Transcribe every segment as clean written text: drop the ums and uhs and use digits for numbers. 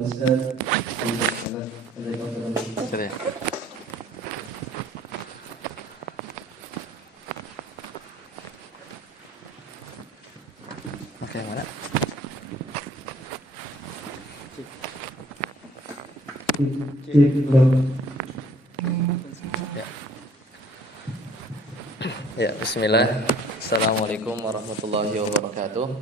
Sudah ya? Oke, mana? Ya. Ya, bismillah. Assalamualaikum warahmatullahi wabarakatuh.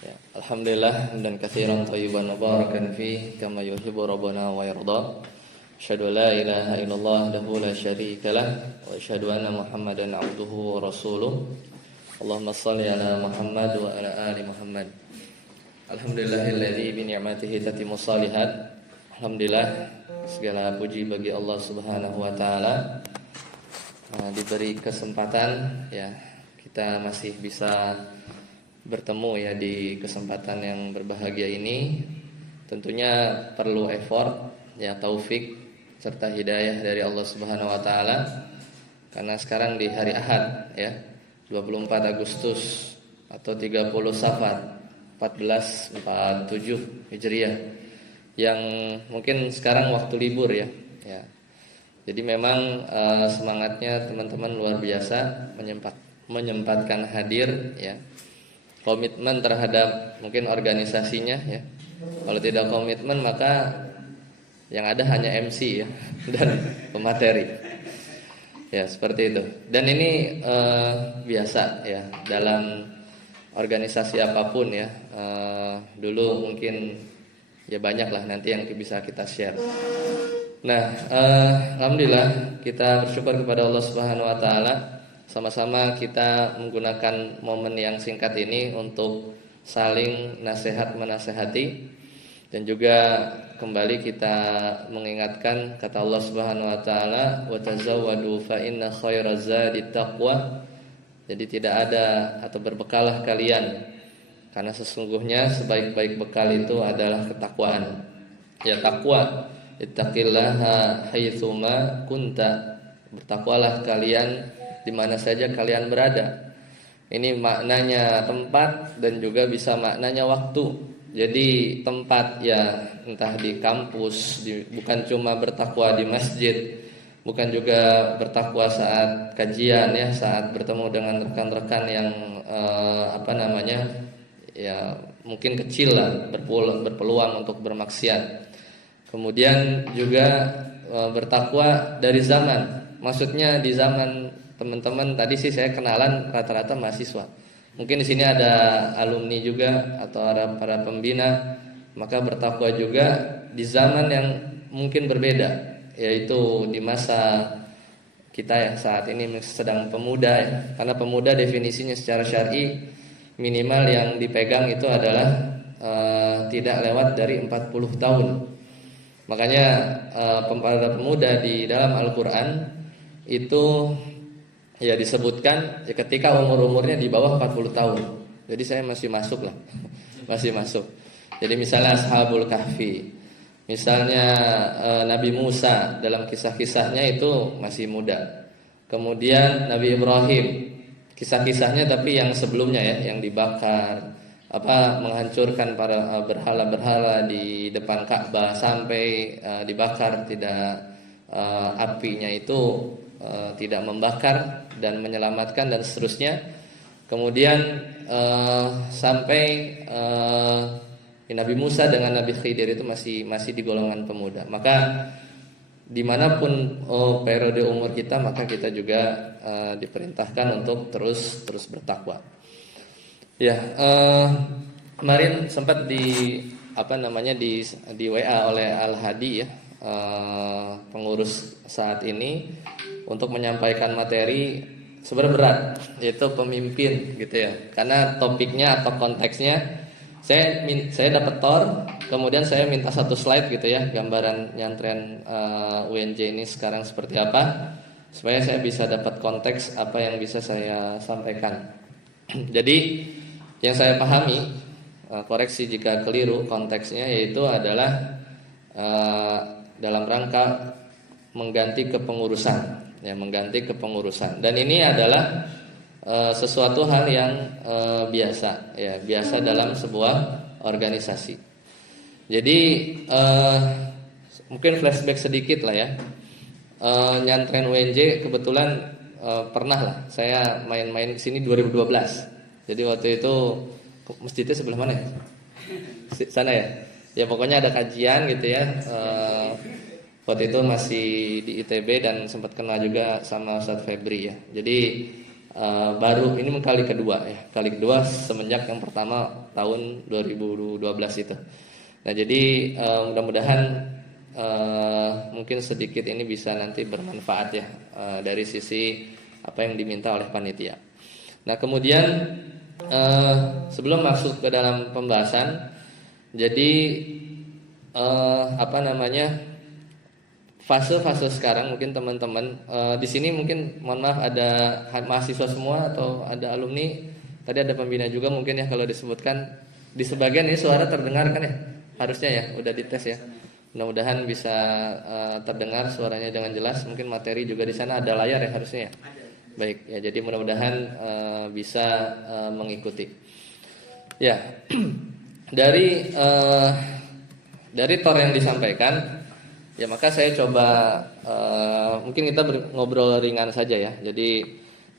Ya, alhamdulillah dan katsiran thayyiban mubarakan fi kama yuhibbu rabbuna wa yarda. Asyhadu an la ilaha illallah wahdahu la syarikalah wa asyhadu anna Muhammadan abduhu wa rasuluh. Allahumma shalli ala Muhammad wa ala ali Muhammad. Alhamdulillahilladzi bi ni'matihi tatimmu shalihat. Alhamdulillah, segala puji bagi Allah Subhanahu wa taala. Diberi kesempatan ya, kita masih bisa bertemu ya di kesempatan yang berbahagia ini. Tentunya perlu effort ya, taufik serta hidayah dari Allah Subhanahu wa taala. Karena sekarang di hari Ahad ya, 24 Agustus atau 30 Safar 1447 Hijriah, yang mungkin sekarang waktu libur ya. Jadi memang semangatnya teman-teman luar biasa, menyempatkan hadir ya. Komitmen terhadap mungkin organisasinya ya. Kalau tidak komitmen maka yang ada hanya MC ya dan pemateri. Ya, seperti itu. Dan ini biasa ya dalam organisasi apapun ya. Dulu mungkin ya banyak lah nanti yang bisa kita share. Nah, alhamdulillah kita bersyukur kepada Allah Subhanahu wa taala. Sama-sama kita menggunakan momen yang singkat ini untuk saling nasihat menasehati, dan juga kembali kita mengingatkan kata Allah Subhanahu wa taala, "Wa tazawwadu fa inna khairaz zadi taqwa." Jadi tidak ada atau berbekalah kalian, karena sesungguhnya sebaik-baik bekal itu adalah ketakwaan. Ya, takwa, ittaqillaha haitsuma kunta. Bertakwalah kalian di mana saja kalian berada. Ini maknanya tempat dan juga bisa maknanya waktu. Jadi tempat ya entah di kampus, bukan cuma bertakwa di masjid, bukan juga bertakwa saat kajian ya, saat bertemu dengan rekan-rekan yang ya mungkin kecil lah, berpeluang untuk bermaksiat. Kemudian juga bertakwa dari zaman. Maksudnya di zaman teman-teman tadi sih saya kenalan rata-rata mahasiswa. Mungkin di sini ada alumni juga atau ada para pembina, maka bertakwa juga di zaman yang mungkin berbeda, yaitu di masa kita ya saat ini sedang pemuda ya. Karena pemuda definisinya secara syar'i minimal yang dipegang itu adalah tidak lewat dari 40 tahun. Makanya para pemuda di dalam Al-Qur'an itu ya disebutkan ya ketika umurnya di bawah 40 tahun. Jadi saya masih masuk lah. Masih masuk. Jadi misalnya Ashabul Kahfi, misalnya Nabi Musa dalam kisah-kisahnya itu masih muda. Kemudian Nabi Ibrahim, kisah-kisahnya tapi yang sebelumnya ya, yang dibakar, menghancurkan para berhala-berhala di depan Ka'bah sampai dibakar, tidak apinya itu tidak membakar dan menyelamatkan dan seterusnya. Kemudian sampai Nabi Musa dengan Nabi Khidir itu masih di golongan pemuda. Maka dimanapun periode umur kita, maka kita juga diperintahkan untuk terus bertakwa. Ya, kemarin sempat di WA oleh Al Hadi ya, pengurus saat ini, untuk menyampaikan materi sebenarnya berat, yaitu pemimpin gitu ya. Karena topiknya atau konteksnya saya dapat tor, kemudian saya minta satu slide gitu ya, gambaran nyantren UNJ ini sekarang seperti apa, supaya saya bisa dapat konteks apa yang bisa saya sampaikan. Jadi yang saya pahami, koreksi jika keliru konteksnya, yaitu adalah dalam rangka mengganti kepengurusan. Ya, mengganti kepengurusan. Dan ini adalah sesuatu hal yang biasa dalam sebuah organisasi. Jadi mungkin flashback sedikit lah ya. Nyantren UNJ kebetulan pernah lah saya main-main ke sini 2012. Jadi waktu itu masjidnya sebelah mana ya? Sana ya. Ya pokoknya ada kajian gitu ya. Waktu itu masih di ITB dan sempat kenal juga sama Ustadz Febri ya. Jadi baru ini kali kedua ya. Kali kedua semenjak yang pertama tahun 2012 itu. Nah jadi mudah-mudahan mungkin sedikit ini bisa nanti bermanfaat ya dari sisi apa yang diminta oleh panitia. Nah kemudian sebelum masuk ke dalam pembahasan, jadi fase-fase sekarang mungkin teman-teman di sini mungkin mohon maaf ada mahasiswa semua atau ada alumni, tadi ada pembina juga mungkin ya kalau disebutkan di sebagian ini suara terdengar kan ya, harusnya ya udah dites ya, mudah-mudahan bisa terdengar suaranya dengan jelas, mungkin materi juga di sana ada layar ya harusnya ya. Baik ya, jadi mudah-mudahan bisa mengikuti ya. Dari tor yang disampaikan ya, maka saya coba mungkin kita ngobrol ringan saja ya. Jadi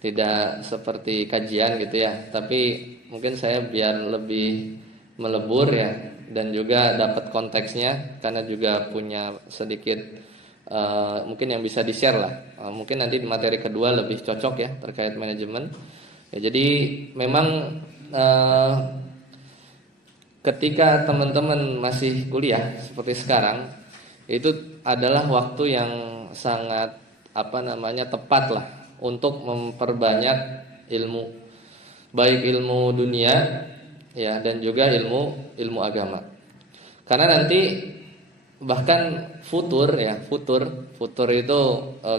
tidak seperti kajian gitu ya, tapi mungkin saya biar lebih melebur ya dan juga dapat konteksnya karena juga punya sedikit mungkin yang bisa di-share lah. Mungkin nanti di materi kedua lebih cocok ya terkait manajemen. Ya, jadi memang ketika teman-teman masih kuliah seperti sekarang, itu adalah waktu yang sangat tepat lah untuk memperbanyak ilmu, baik ilmu dunia ya dan juga ilmu agama. Karena nanti bahkan futur itu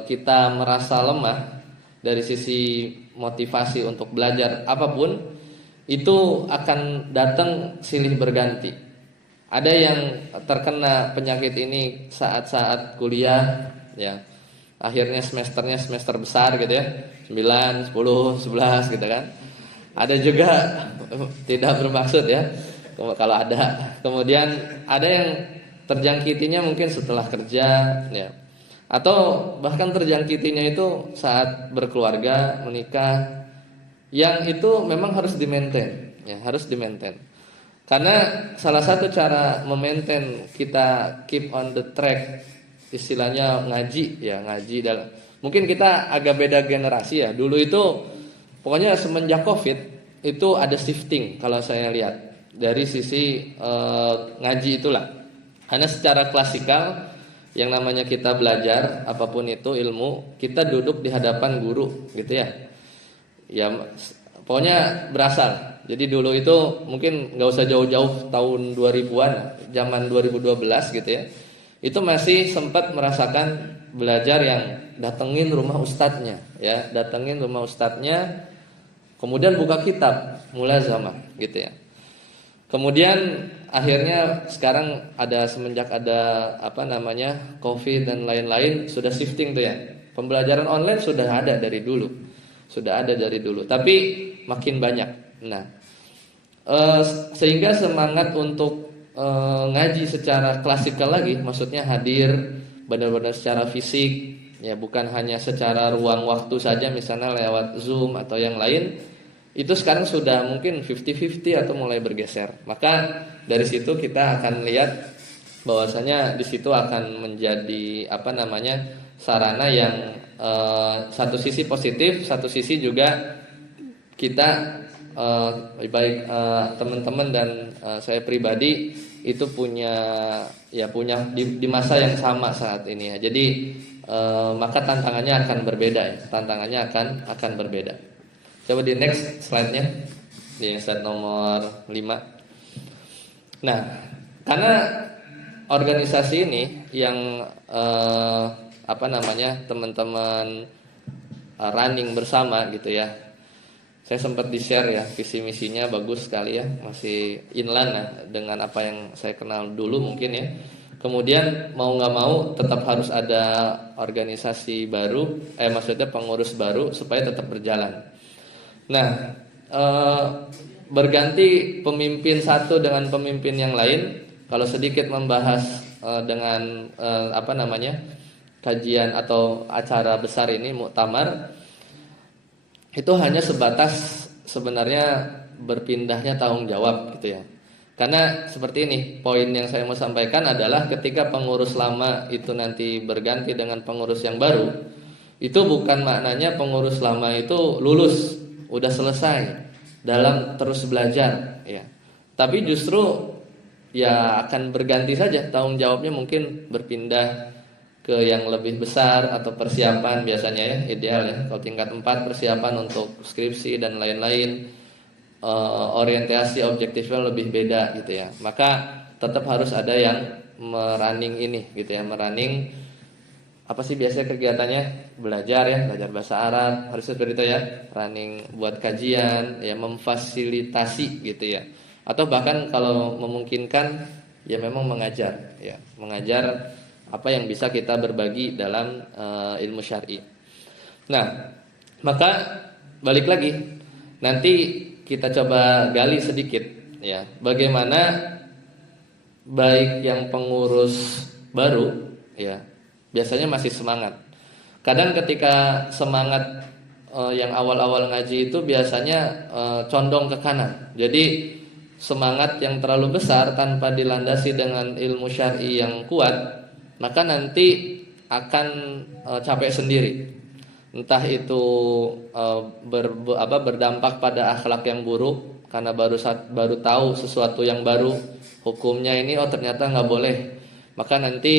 kita merasa lemah dari sisi motivasi untuk belajar apapun, itu akan datang silih berganti. Ada yang terkena penyakit ini saat-saat kuliah ya. Akhirnya semesternya semester besar gitu ya. 9, 10, 11 gitu kan. Ada juga tidak bermaksud ya. Kalau ada. Kemudian ada yang terjangkitinya mungkin setelah kerja ya. Atau bahkan terjangkitinya itu saat berkeluarga, menikah. Yang itu memang harus di-maintain ya, harus di-maintain. Karena salah satu cara memaintain kita keep on the track, istilahnya ngaji dalam. Mungkin kita agak beda generasi ya. Dulu itu pokoknya semenjak Covid itu ada shifting kalau saya lihat dari sisi ngaji itulah. Karena secara klasikal yang namanya kita belajar apapun itu ilmu, kita duduk di hadapan guru gitu ya. Ya pokoknya berasal. Jadi dulu itu mungkin nggak usah jauh-jauh tahun 2000-an, zaman 2012 gitu ya. Itu masih sempat merasakan belajar yang datengin rumah ustadznya ya, kemudian buka kitab mulazamah gitu ya. Kemudian akhirnya sekarang semenjak ada Covid dan lain-lain sudah shifting tuh ya. Pembelajaran online sudah ada dari dulu. Tapi makin banyak. Nah, sehingga semangat untuk ngaji secara klasikal lagi, maksudnya hadir benar-benar secara fisik, ya bukan hanya secara ruang waktu saja, misalnya lewat Zoom atau yang lain, itu sekarang sudah mungkin 50-50 atau mulai bergeser. Maka dari situ kita akan lihat bahwasanya di situ akan menjadi sarana yang satu sisi positif, satu sisi juga kita baik teman-teman dan saya pribadi itu punya di masa yang sama saat ini ya. Jadi maka tantangannya akan berbeda ya. Akan berbeda. Coba di next slide-nya. Di slide nomor 5. Nah, karena organisasi ini yang teman-teman running bersama gitu ya. Saya sempat di-share ya, visi misinya bagus sekali ya, masih inline ya dengan apa yang saya kenal dulu mungkin ya. Kemudian mau nggak mau tetap harus ada organisasi baru, maksudnya pengurus baru supaya tetap berjalan. Nah, berganti pemimpin satu dengan pemimpin yang lain. Kalau sedikit membahas dengan apa namanya kajian atau acara besar ini muktamar, itu hanya sebatas sebenarnya berpindahnya tanggung jawab gitu ya. Karena seperti ini, poin yang saya mau sampaikan adalah ketika pengurus lama itu nanti berganti dengan pengurus yang baru, itu bukan maknanya pengurus lama itu lulus, udah selesai dalam terus belajar ya. Tapi justru ya akan berganti saja tanggung jawabnya, mungkin berpindah ke yang lebih besar atau persiapan biasanya ya, ideal ya. Kalau tingkat 4 persiapan untuk skripsi dan lain-lain, orientasi objektifnya lebih beda gitu ya. Maka tetap harus ada yang merunning ini gitu ya, merunning apa sih biasanya kegiatannya, belajar ya, belajar bahasa Arab, harus seperti itu ya, running buat kajian ya, memfasilitasi gitu ya. Atau bahkan kalau memungkinkan ya memang mengajar ya, mengajar apa yang bisa kita berbagi dalam ilmu syar'i. Nah, maka balik lagi nanti kita coba gali sedikit ya, bagaimana baik yang pengurus baru ya biasanya masih semangat. Kadang ketika semangat yang awal-awal ngaji itu biasanya condong ke kanan. Jadi semangat yang terlalu besar tanpa dilandasi dengan ilmu syar'i yang kuat, maka nanti akan capek sendiri. Entah itu berdampak pada akhlak yang buruk karena baru tahu sesuatu yang baru, hukumnya ini ternyata nggak boleh, maka nanti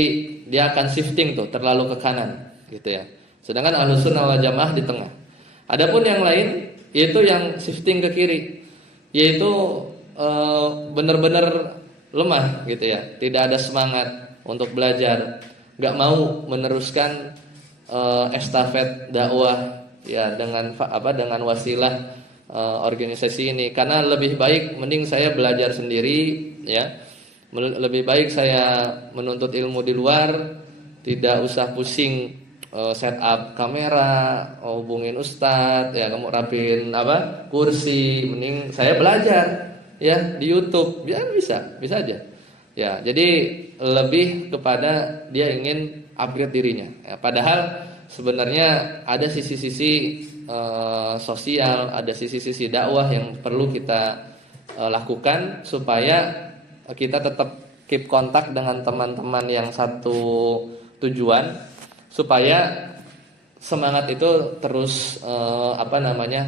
dia akan shifting tuh terlalu ke kanan gitu ya. Sedangkan Ahlussunnah wal Jamaah di tengah. Adapun yang lain yaitu yang shifting ke kiri, yaitu benar-benar lemah gitu ya, tidak ada semangat untuk belajar, nggak mau meneruskan estafet dakwah ya dengan wasilah organisasi ini, karena lebih baik mending saya belajar sendiri ya, lebih baik saya menuntut ilmu di luar, tidak usah pusing setup kamera, hubungin ustadz ya, kamu rapin kursi, mending saya belajar ya di YouTube ya, bisa aja ya. Jadi lebih kepada dia ingin upgrade dirinya ya, padahal sebenarnya ada sisi-sisi sosial, ada sisi-sisi dakwah yang perlu kita lakukan supaya kita tetap keep kontak dengan teman-teman yang satu tujuan, supaya semangat itu terus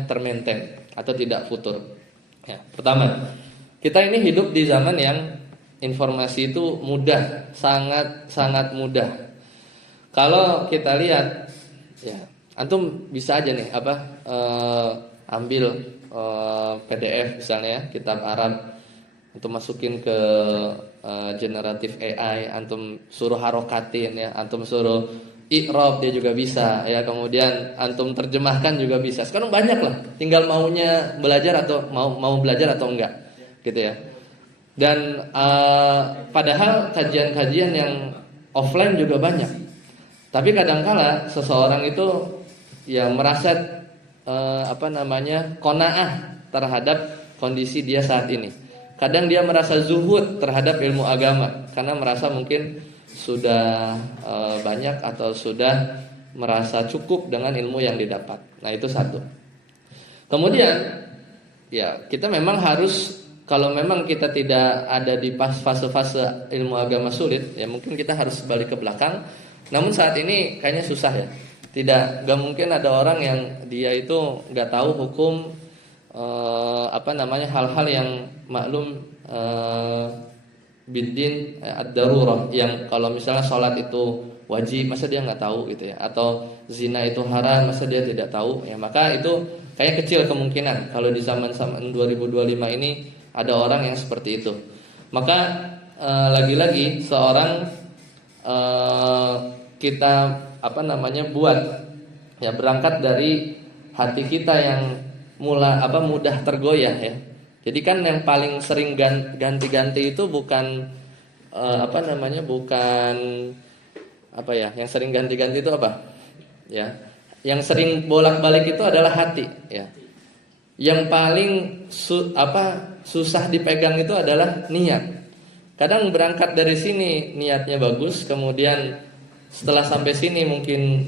termaintain atau tidak futur ya. Pertama, kita ini hidup di zaman yang informasi itu mudah, sangat mudah. Kalau kita lihat ya, antum bisa aja nih ambil PDF misalnya kitab Arab, antum masukin ke generatif AI, antum suruh harokatin ya, antum suruh i'rab dia juga bisa ya, kemudian antum terjemahkan juga bisa. Sekarang banyak lah, tinggal maunya belajar atau mau belajar atau enggak gitu ya. Dan padahal kajian-kajian yang offline juga banyak. Tapi kadangkala seseorang itu ya merasa qanaah terhadap kondisi dia saat ini. Kadang dia merasa zuhud terhadap ilmu agama karena merasa mungkin sudah banyak atau sudah merasa cukup dengan ilmu yang didapat. Nah, itu satu. Kemudian ya kita memang harus, kalau memang kita tidak ada di fase-fase ilmu agama sulit, ya mungkin kita harus balik ke belakang. Namun saat ini kayaknya susah ya. Gak mungkin ada orang yang dia itu gak tahu hukum hal-hal yang maklum bidin ad-darurah, yang kalau misalnya sholat itu wajib, masa dia nggak tahu gitu ya, atau zina itu haram, masa dia tidak tahu ya. Maka itu kayak kecil kemungkinan kalau di zaman 2025 ini ada orang yang seperti itu. Maka lagi-lagi seorang kita buat ya, berangkat dari hati kita yang mudah tergoyah ya. Jadi kan yang paling sering ganti-ganti itu bukan yang sering ganti-ganti itu apa? Ya. Yang sering bolak-balik itu adalah hati ya. yang paling susah dipegang itu adalah niat. Kadang berangkat dari sini niatnya bagus, kemudian setelah sampai sini mungkin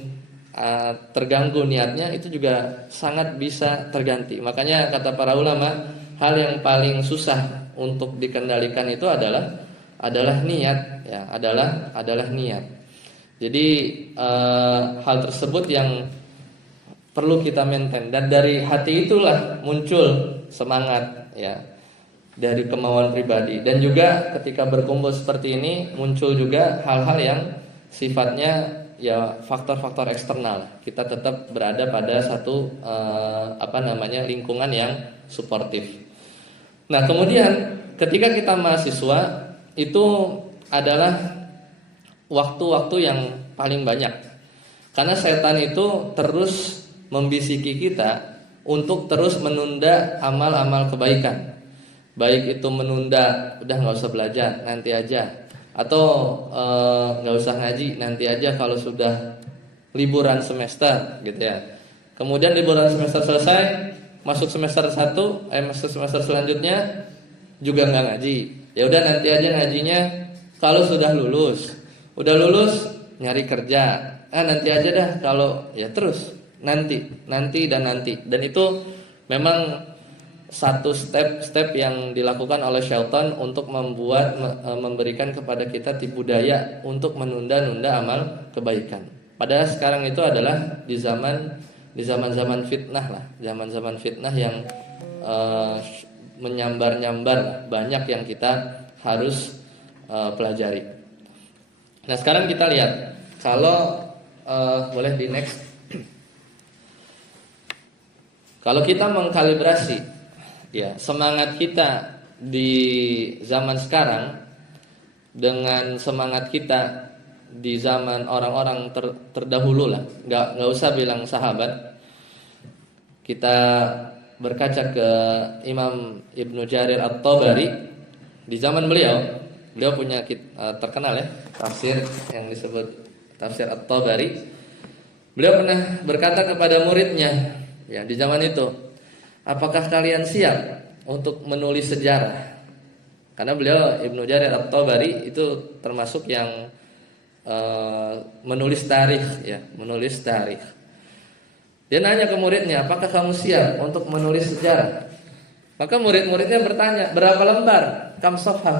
terganggu niatnya, itu juga sangat bisa terganti. Makanya kata para ulama, hal yang paling susah untuk dikendalikan itu adalah niat, ya, adalah niat. Jadi hal tersebut yang perlu kita maintain, dan dari hati itulah muncul semangat, ya, dari kemauan pribadi. Dan juga ketika berkumpul seperti ini muncul juga hal-hal yang sifatnya ya faktor-faktor eksternal. Kita tetap berada pada satu lingkungan yang suportif. Nah, kemudian ketika kita mahasiswa itu adalah waktu-waktu yang paling banyak, karena setan itu terus membisiki kita untuk terus menunda amal-amal kebaikan. Baik itu menunda, udah nggak usah belajar, nanti aja, atau nggak usah ngaji, nanti aja kalau sudah liburan semester, gitu ya. Kemudian liburan semester selesai, masuk semester 1, masuk semester selanjutnya juga nggak ngaji. Ya udah nanti aja ngajinya kalau sudah lulus. Udah lulus nyari kerja. Nanti aja dah kalau, ya terus nanti. Dan itu memang satu step yang dilakukan oleh syaitan untuk memberikan kepada kita tipu daya untuk menunda-nunda amal kebaikan. Padahal sekarang itu adalah di zaman fitnah lah, zaman fitnah yang menyambar-nyambar, banyak yang kita harus pelajari. Nah, sekarang kita lihat, kalau boleh di next. Kalau kita mengkalibrasi, ya, semangat kita di zaman sekarang dengan semangat kita di zaman orang-orang terdahulu lah, nggak usah bilang sahabat. Kita berkaca ke Imam Ibnu Jarir At-Tabari. Di zaman beliau punya terkenal ya tafsir yang disebut tafsir At-Tabari. Beliau pernah berkata kepada muridnya, ya, di zaman itu, apakah kalian siap untuk menulis sejarah? Karena beliau Ibnu Jarir At-Tabari itu termasuk yang menulis tarikh, ya, menulis tarikh. Dia nanya ke muridnya, apakah kamu siap untuk menulis sejarah? Maka murid-muridnya bertanya, berapa lembar? Kam safhah,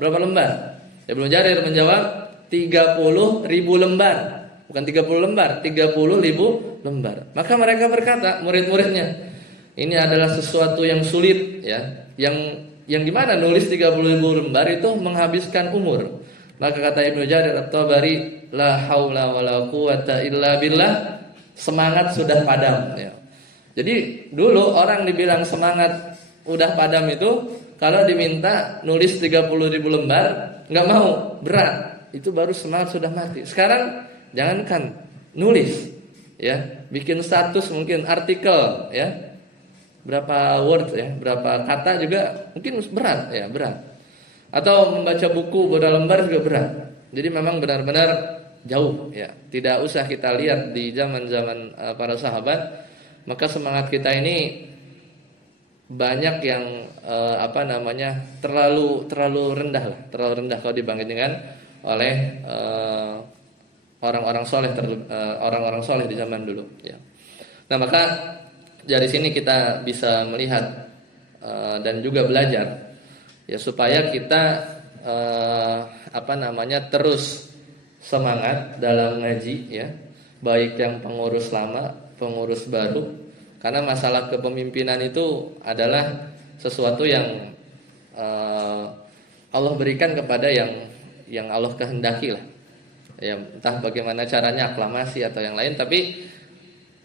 berapa lembar? Ibnu Jarir menjawab, 30.000 lembar. Bukan 30 lembar, 30.000 lembar. Maka mereka berkata, murid-muridnya, ini adalah sesuatu yang sulit, ya, yang dimana nulis 30.000 lembar itu menghabiskan umur. Maka kata Ibnu Jarir At-Tabari, la haula wala quwata illa billah, semangat sudah padam, ya. Jadi dulu orang dibilang semangat udah padam itu kalau diminta nulis 30.000 lembar nggak mau, berat, itu baru semangat sudah mati. Sekarang jangankan nulis, ya, bikin status, mungkin artikel, ya, berapa word, ya, berapa kata juga mungkin berat, ya, berat. Atau membaca buku beberapa lembar juga berat. Jadi memang benar-benar jauh, ya. Tidak usah kita lihat di zaman-zaman para sahabat, maka semangat kita ini banyak yang terlalu rendah lah, terlalu rendah kalau dibandingkan oleh orang-orang soleh di zaman dulu, ya. Nah, maka dari sini kita bisa melihat dan juga belajar, ya, supaya kita terus semangat dalam ngaji, ya, baik yang pengurus lama, pengurus baru, karena masalah kepemimpinan itu adalah sesuatu yang Allah berikan kepada yang Allah kehendaki lah, ya, entah bagaimana caranya, aklamasi atau yang lain, tapi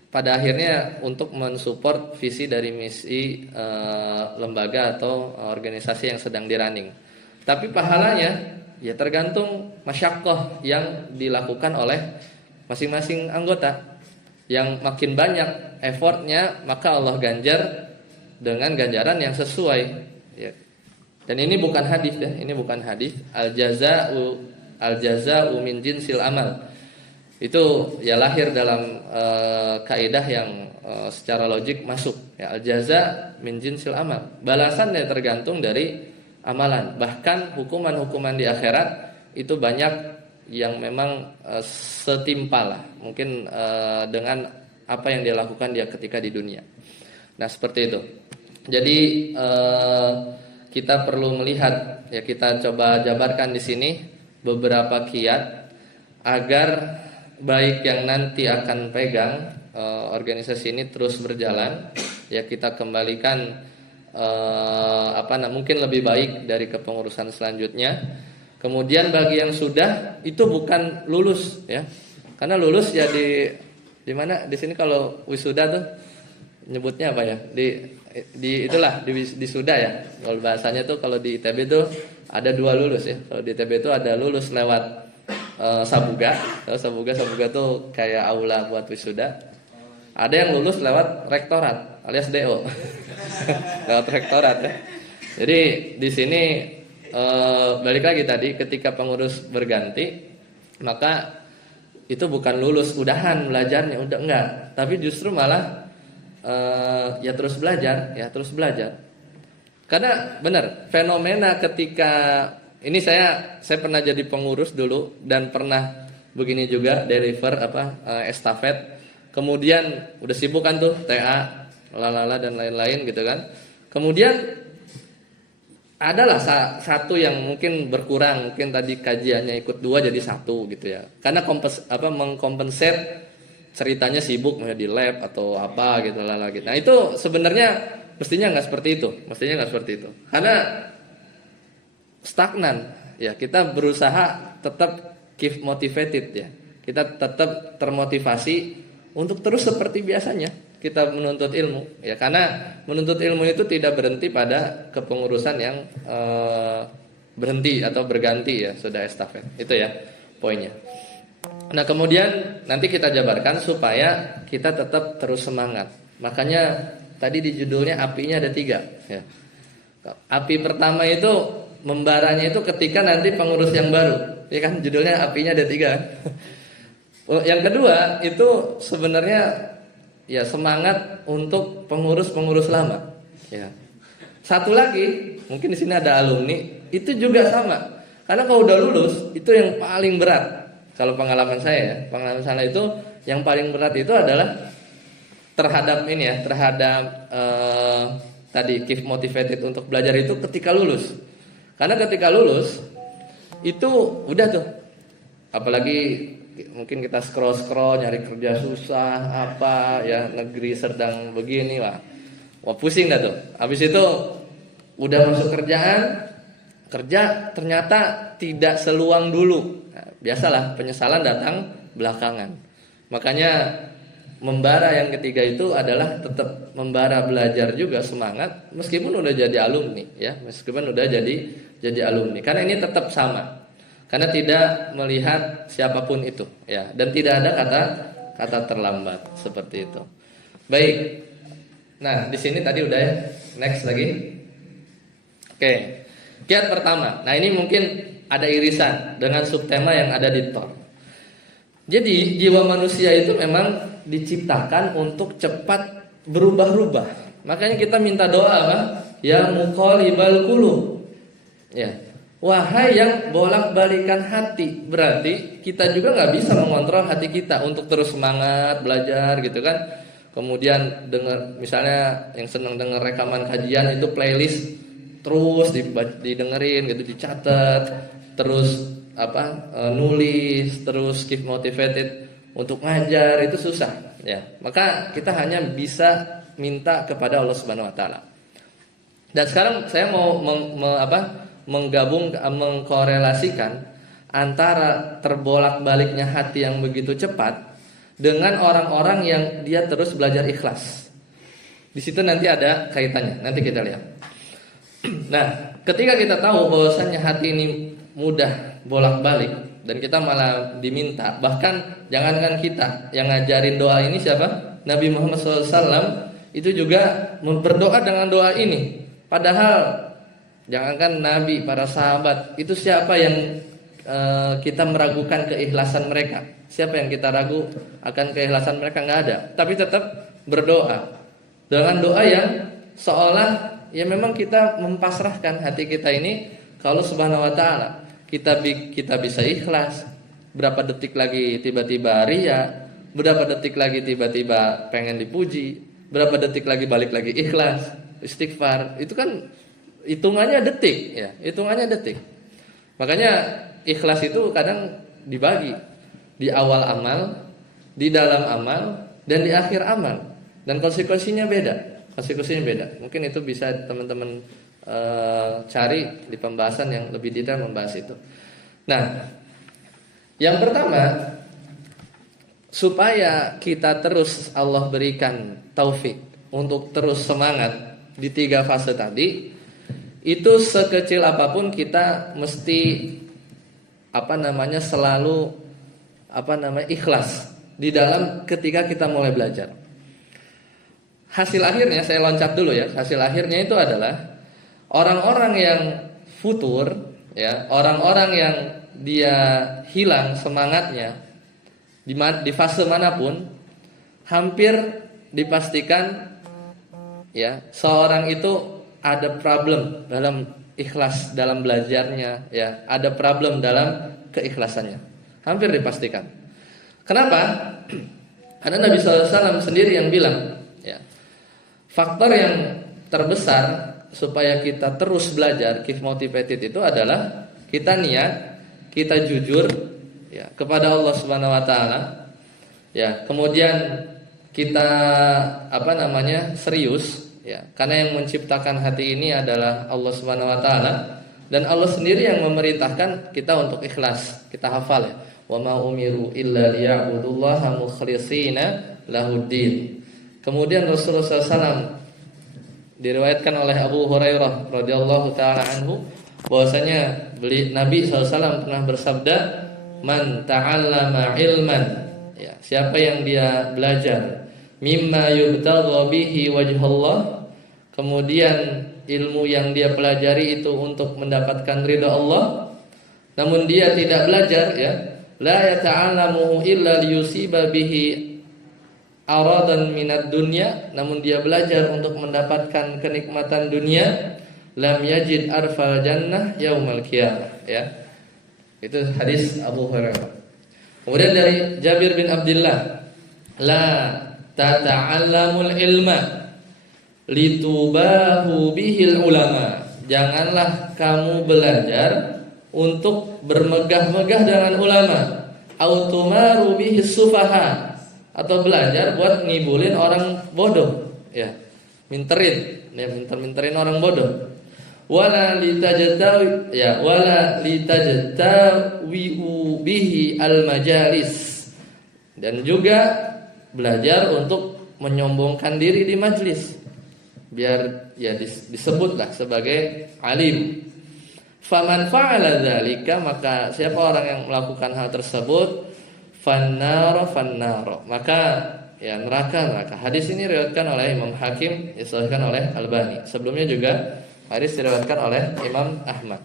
pada akhirnya untuk mensupport visi dari misi lembaga atau organisasi yang sedang dirunning. Tapi pahalanya ya tergantung masyaqqah yang dilakukan oleh masing-masing anggota. Yang makin banyak effortnya, maka Allah ganjar dengan ganjaran yang sesuai, ya. Dan ini bukan hadis, ya, ini bukan hadis. Al jaza'u min jinsil amal. Itu ya lahir dalam kaidah yang secara logik masuk ya, al jaza min jinsil amal. Balasannya tergantung dari amalan. Bahkan hukuman-hukuman di akhirat itu banyak yang memang setimpal lah mungkin dengan apa yang dia lakukan dia ketika di dunia. Nah, seperti itu. Jadi kita perlu melihat ya, kita coba jabarkan di sini beberapa kiat agar baik yang nanti akan pegang organisasi ini terus berjalan ya, kita kembalikan mungkin lebih baik dari kepengurusan selanjutnya. Kemudian bagi yang sudah itu bukan lulus ya. Karena lulus ya di mana di sini kalau wisuda tuh nyebutnya apa ya? Di suda ya. Kalau bahasanya tuh kalau di ITB tuh ada 2 lulus ya. Kalau di ITB itu ada lulus lewat sabuga. Kalau sabuga tuh kayak aula buat wisuda. Ada yang lulus lewat rektorat alias DO. Lewat rektorat ya. Jadi di sini balik lagi tadi, ketika pengurus berganti maka itu bukan lulus udahan belajarnya, udah enggak, tapi justru malah ya terus belajar. Karena benar fenomena ketika ini saya pernah jadi pengurus dulu dan pernah begini juga deliver estafet, kemudian udah sibuk kan tuh TA lalala dan lain-lain gitu kan, kemudian adalah satu yang mungkin berkurang, mungkin tadi kajiannya ikut 2 jadi 1 gitu ya. Karena mengkompensat ceritanya sibuk di lab atau apa gitu lah gitu. Nah, itu sebenarnya mestinya nggak seperti itu. Karena stagnan ya, kita berusaha tetap keep motivated ya. Kita tetap termotivasi untuk terus seperti biasanya kita menuntut ilmu ya, karena menuntut ilmu itu tidak berhenti pada kepengurusan yang berhenti atau berganti ya, sudah estafet. Itu ya poinnya. Nah, kemudian nanti kita jabarkan supaya kita tetap terus semangat. Makanya tadi di judulnya apinya ada 3 ya. Api pertama itu membaranya itu ketika nanti pengurus yang baru, ya kan, judulnya apinya ada 3. Yang kedua itu sebenarnya ya semangat untuk pengurus-pengurus lama. Ya. Satu lagi, mungkin di sini ada alumni, itu juga sama. Karena kalau udah lulus, itu yang paling berat. Kalau pengalaman saya itu yang paling berat itu adalah terhadap tadi keep motivated untuk belajar itu ketika lulus. Karena ketika lulus itu udah tuh, apalagi mungkin kita scroll nyari kerja susah apa ya, negeri sedang begini lah, wah pusing dah tuh. Habis itu udah masuk kerja ternyata tidak seluang dulu. Nah, biasalah penyesalan datang belakangan. Makanya membara yang ketiga itu adalah tetap membara belajar juga, semangat meskipun udah jadi alumni ya, jadi alumni. Karena ini tetap sama. Karena tidak melihat siapapun itu ya, dan tidak ada kata terlambat seperti itu. Baik. Nah, di sini tadi udah ya. Next lagi. Oke. Kiat pertama. Nah, ini mungkin ada irisan dengan subtema yang ada di Thor. Jadi, jiwa manusia itu memang diciptakan untuk cepat berubah-ubah. Makanya kita minta doa apa? Ya muqallibal qulub. Ya. Wahai yang bolak-balikan hati. Berarti kita juga gak bisa mengontrol hati kita untuk terus semangat belajar gitu kan. Kemudian dengar, misalnya yang senang dengar rekaman kajian itu playlist terus didengerin gitu, dicatat, terus nulis, terus keep motivated untuk ngajar, itu susah ya. Maka kita hanya bisa minta kepada Allah Subhanahu wa taala. Dan sekarang saya mau mengkorelasikan antara terbolak-baliknya hati yang begitu cepat dengan orang-orang yang dia terus belajar ikhlas. Di situ nanti ada kaitannya, nanti kita lihat. Nah, ketika kita tahu bahwasannya hati ini mudah bolak-balik dan kita malah diminta, bahkan jangankan kita yang ngajarin doa ini siapa? Nabi Muhammad SAW itu juga berdoa dengan doa ini. Padahal jangankan Nabi, para sahabat itu siapa yang kita meragukan keikhlasan mereka? Siapa yang kita ragu akan keikhlasan mereka? Nggak ada. Tapi tetap berdoa dengan doa yang seolah ya memang kita mempasrahkan hati kita ini ke Allah Subhanahu wa taala. Kita bisa ikhlas. Berapa detik lagi tiba-tiba ria, berapa detik lagi tiba-tiba pengen dipuji, berapa detik lagi balik lagi ikhlas, istighfar. Itu kan hitungannya detik ya, hitungannya detik. Makanya ikhlas itu kadang dibagi di awal amal, di dalam amal, dan di akhir amal. Dan konsekuensinya beda. Konsekuensinya beda. Mungkin itu bisa teman-teman cari di pembahasan yang lebih detail membahas itu. Nah, yang pertama, supaya kita terus Allah berikan taufik untuk terus semangat di 3 fase tadi, itu sekecil apapun kita mesti selalu ikhlas di dalam ketika kita mulai belajar. Hasil akhirnya saya loncat dulu ya. Hasil akhirnya itu adalah orang-orang yang futur ya, orang-orang yang dia hilang semangatnya di fase manapun, hampir dipastikan ya seorang itu ada problem dalam ikhlas dalam belajarnya ya, ada problem dalam keikhlasannya. Hampir dipastikan. Kenapa? Karena Nabi SAW sendiri yang bilang ya, faktor yang terbesar supaya kita terus belajar, keep motivated, itu adalah kita niat, kita jujur ya kepada Allah Subhanahu wa taala. Ya, kemudian kita serius ya, karena yang menciptakan hati ini adalah Allah Subhanahu wa taala, dan Allah sendiri yang memerintahkan kita untuk ikhlas. Kita hafal ya. Wa ma umiru illa liya'budullaha mukhlishina lahuddin. Kemudian Rasulullah SAW diriwayatkan oleh Abu Hurairah radhiyallahu taala anhu bahwasanya Nabi SAW pernah bersabda, man ta'allama ilman ya, siapa yang dia belajar mimma yubtagha bihi wajhallah, kemudian ilmu yang dia pelajari itu untuk mendapatkan ridha Allah, namun dia tidak belajar ya, la yata'allamuhu illa liyusiba bihi aradan minad dunya, namun dia belajar untuk mendapatkan kenikmatan dunia, lam yajid arfal jannah yaumal qiyamah ya. Itu hadis Abu Hurairah. Kemudian dari Jabir bin Abdullah, la tata'allamul ilma litubahu bihil ulama. Janganlah kamu belajar untuk bermegah-megah dengan ulama, autumaru bihis sufaha, atau belajar buat ngibulin orang bodoh ya, minterin orang bodoh. Wala litajtawi ya, wala litajtawi bihi al-majalis, dan juga belajar untuk menyombongkan diri di majlis biar ya disebutlah sebagai alim. Faman fa'ala dzalika, maka siapa orang yang melakukan hal tersebut, fannaro, maka ya neraka. Hadis ini diriwayatkan oleh Imam Hakim, disahihkan oleh Albani. Sebelumnya juga hadis diriwayatkan oleh Imam Ahmad.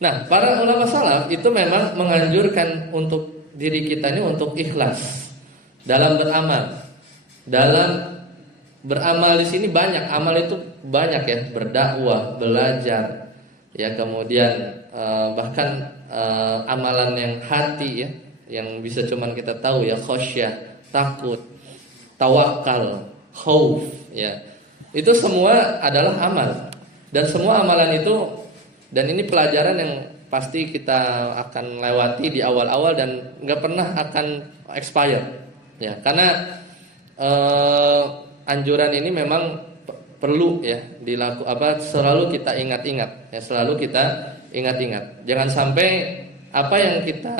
Nah, para ulama salaf itu memang menganjurkan untuk diri kita ini untuk ikhlas dalam beramal. Dalam beramal di sini banyak, amal itu banyak ya, berdakwah, belajar, ya kemudian bahkan amalan yang hati ya, yang bisa cuman kita tahu ya, khosyah, takut, tawakal, khauf ya. Itu semua adalah amal. Dan semua amalan itu, dan ini pelajaran yang pasti kita akan lewati di awal-awal dan nggak pernah akan expire ya, karena anjuran ini memang perlu ya selalu kita ingat-ingat ya, selalu kita ingat-ingat. Jangan sampai apa yang kita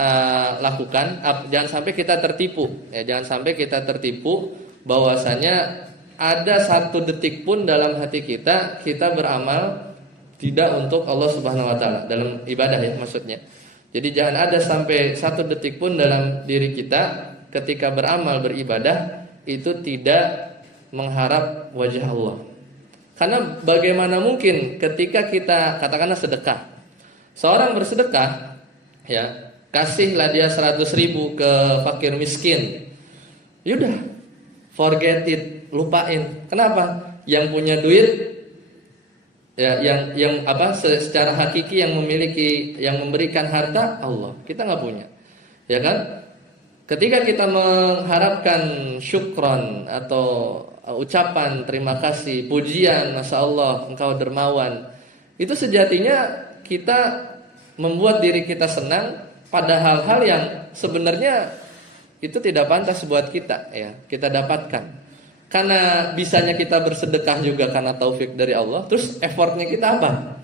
lakukan, jangan sampai kita tertipu ya, jangan sampai kita tertipu bahwasanya ada satu detik pun dalam hati kita beramal tidak untuk Allah Subhanahu wa taala dalam ibadah ya maksudnya. Jadi jangan ada sampai satu detik pun dalam diri kita ketika beramal beribadah itu tidak mengharap wajah Allah. Karena bagaimana mungkin ketika kita katakanlah sedekah. Seorang bersedekah ya, kasihlah dia 100.000 ke fakir miskin. Yaudah, forget it, lupain. Kenapa? Yang punya duit, ya, yang apa? Secara hakiki yang memiliki, yang memberikan harta Allah. Kita nggak punya, ya kan? Ketika kita mengharapkan syukron atau ucapan terima kasih, pujian, masya Allah, engkau dermawan, itu sejatinya kita membuat diri kita senang pada hal-hal yang sebenarnya itu tidak pantas buat kita, ya, kita dapatkan. Karena bisanya kita bersedekah juga karena taufik dari Allah. Terus effortnya kita apa?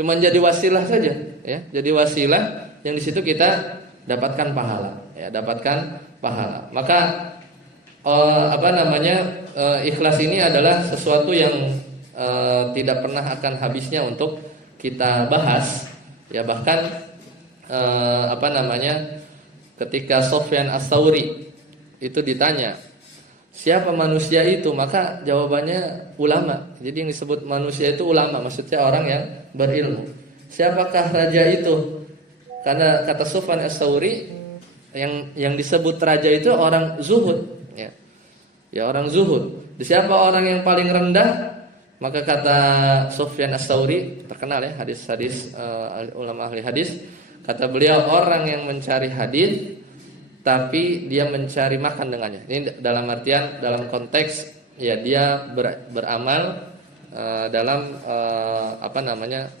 Cuman jadi wasilah saja, ya, jadi wasilah yang di situ kita dapatkan pahala, ya, dapatkan pahala. Maka ikhlas ini adalah sesuatu yang tidak pernah akan habisnya untuk kita bahas, ya. Bahkan ketika Sufyan Ats-Tsauri itu ditanya siapa manusia itu, maka jawabannya ulama. Jadi yang disebut manusia itu ulama, maksudnya orang yang berilmu. Siapakah raja itu? Karena kata Sufyan Ats-Tsauri yang disebut raja itu orang zuhud, ya. Ya, orang zuhud. Siapa orang yang paling rendah? Maka kata Sufyan Ats-Tsauri, terkenal ya hadis-hadis ulama ahli hadis, kata beliau orang yang mencari hadis tapi dia mencari makan dengannya. Ini dalam artian, dalam konteks, ya, dia beramal dalam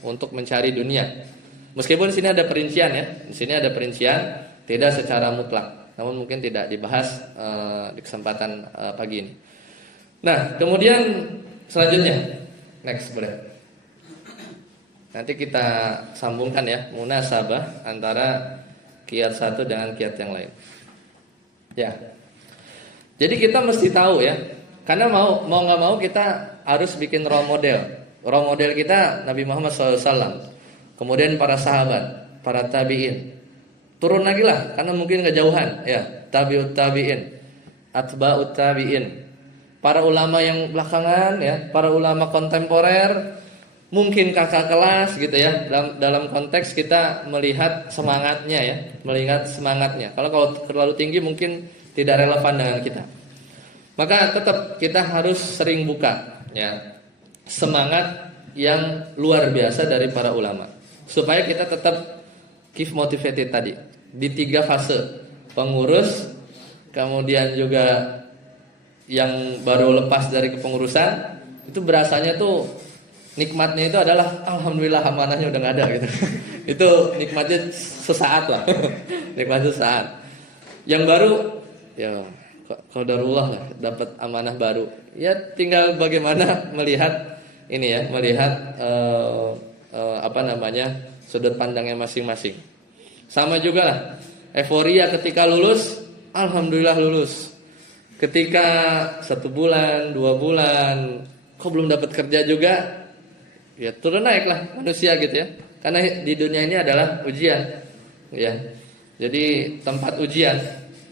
untuk mencari dunia. Meskipun di sini ada perincian, ya. Di sini ada perincian, tidak secara mutlak. Namun mungkin tidak dibahas di kesempatan pagi ini. Nah, kemudian selanjutnya, next boleh. Nanti kita sambungkan, ya, munasabah antara kiat satu dengan kiat yang lain. Ya. Jadi kita mesti tahu, ya. Karena mau nggak mau kita harus bikin role model. Role model kita Nabi Muhammad SAW. Kemudian para sahabat, para tabi'in. Turun lagi lah, karena mungkin kejauhan, ya. Tabi'ut tabi'in, atba'ut tabi'in. Para ulama yang belakangan, ya, para ulama kontemporer, mungkin kakak kelas gitu, ya. Dalam konteks kita melihat semangatnya, ya, melihat semangatnya. Kalau terlalu tinggi mungkin tidak relevan dengan kita. Maka tetap kita harus sering buka, ya, semangat yang luar biasa dari para ulama, supaya kita tetap keep motivated tadi di 3 fase: pengurus, kemudian juga yang baru lepas dari kepengurusan. Itu berasanya tuh nikmatnya itu adalah alhamdulillah amanahnya udah nggak ada gitu. Itu nikmatnya sesaat lah. Nikmatnya sesaat. Yang baru, ya, qadarullah lah, dapat amanah baru. Ya, tinggal bagaimana melihat ini, ya, melihat sudut pandangnya masing-masing. Sama juga lah, euforia ketika lulus, alhamdulillah lulus. Ketika 1 bulan, 2 bulan, kok belum dapat kerja juga, ya turun naik lah manusia gitu, ya. Karena di dunia ini adalah ujian, ya. Jadi tempat ujian,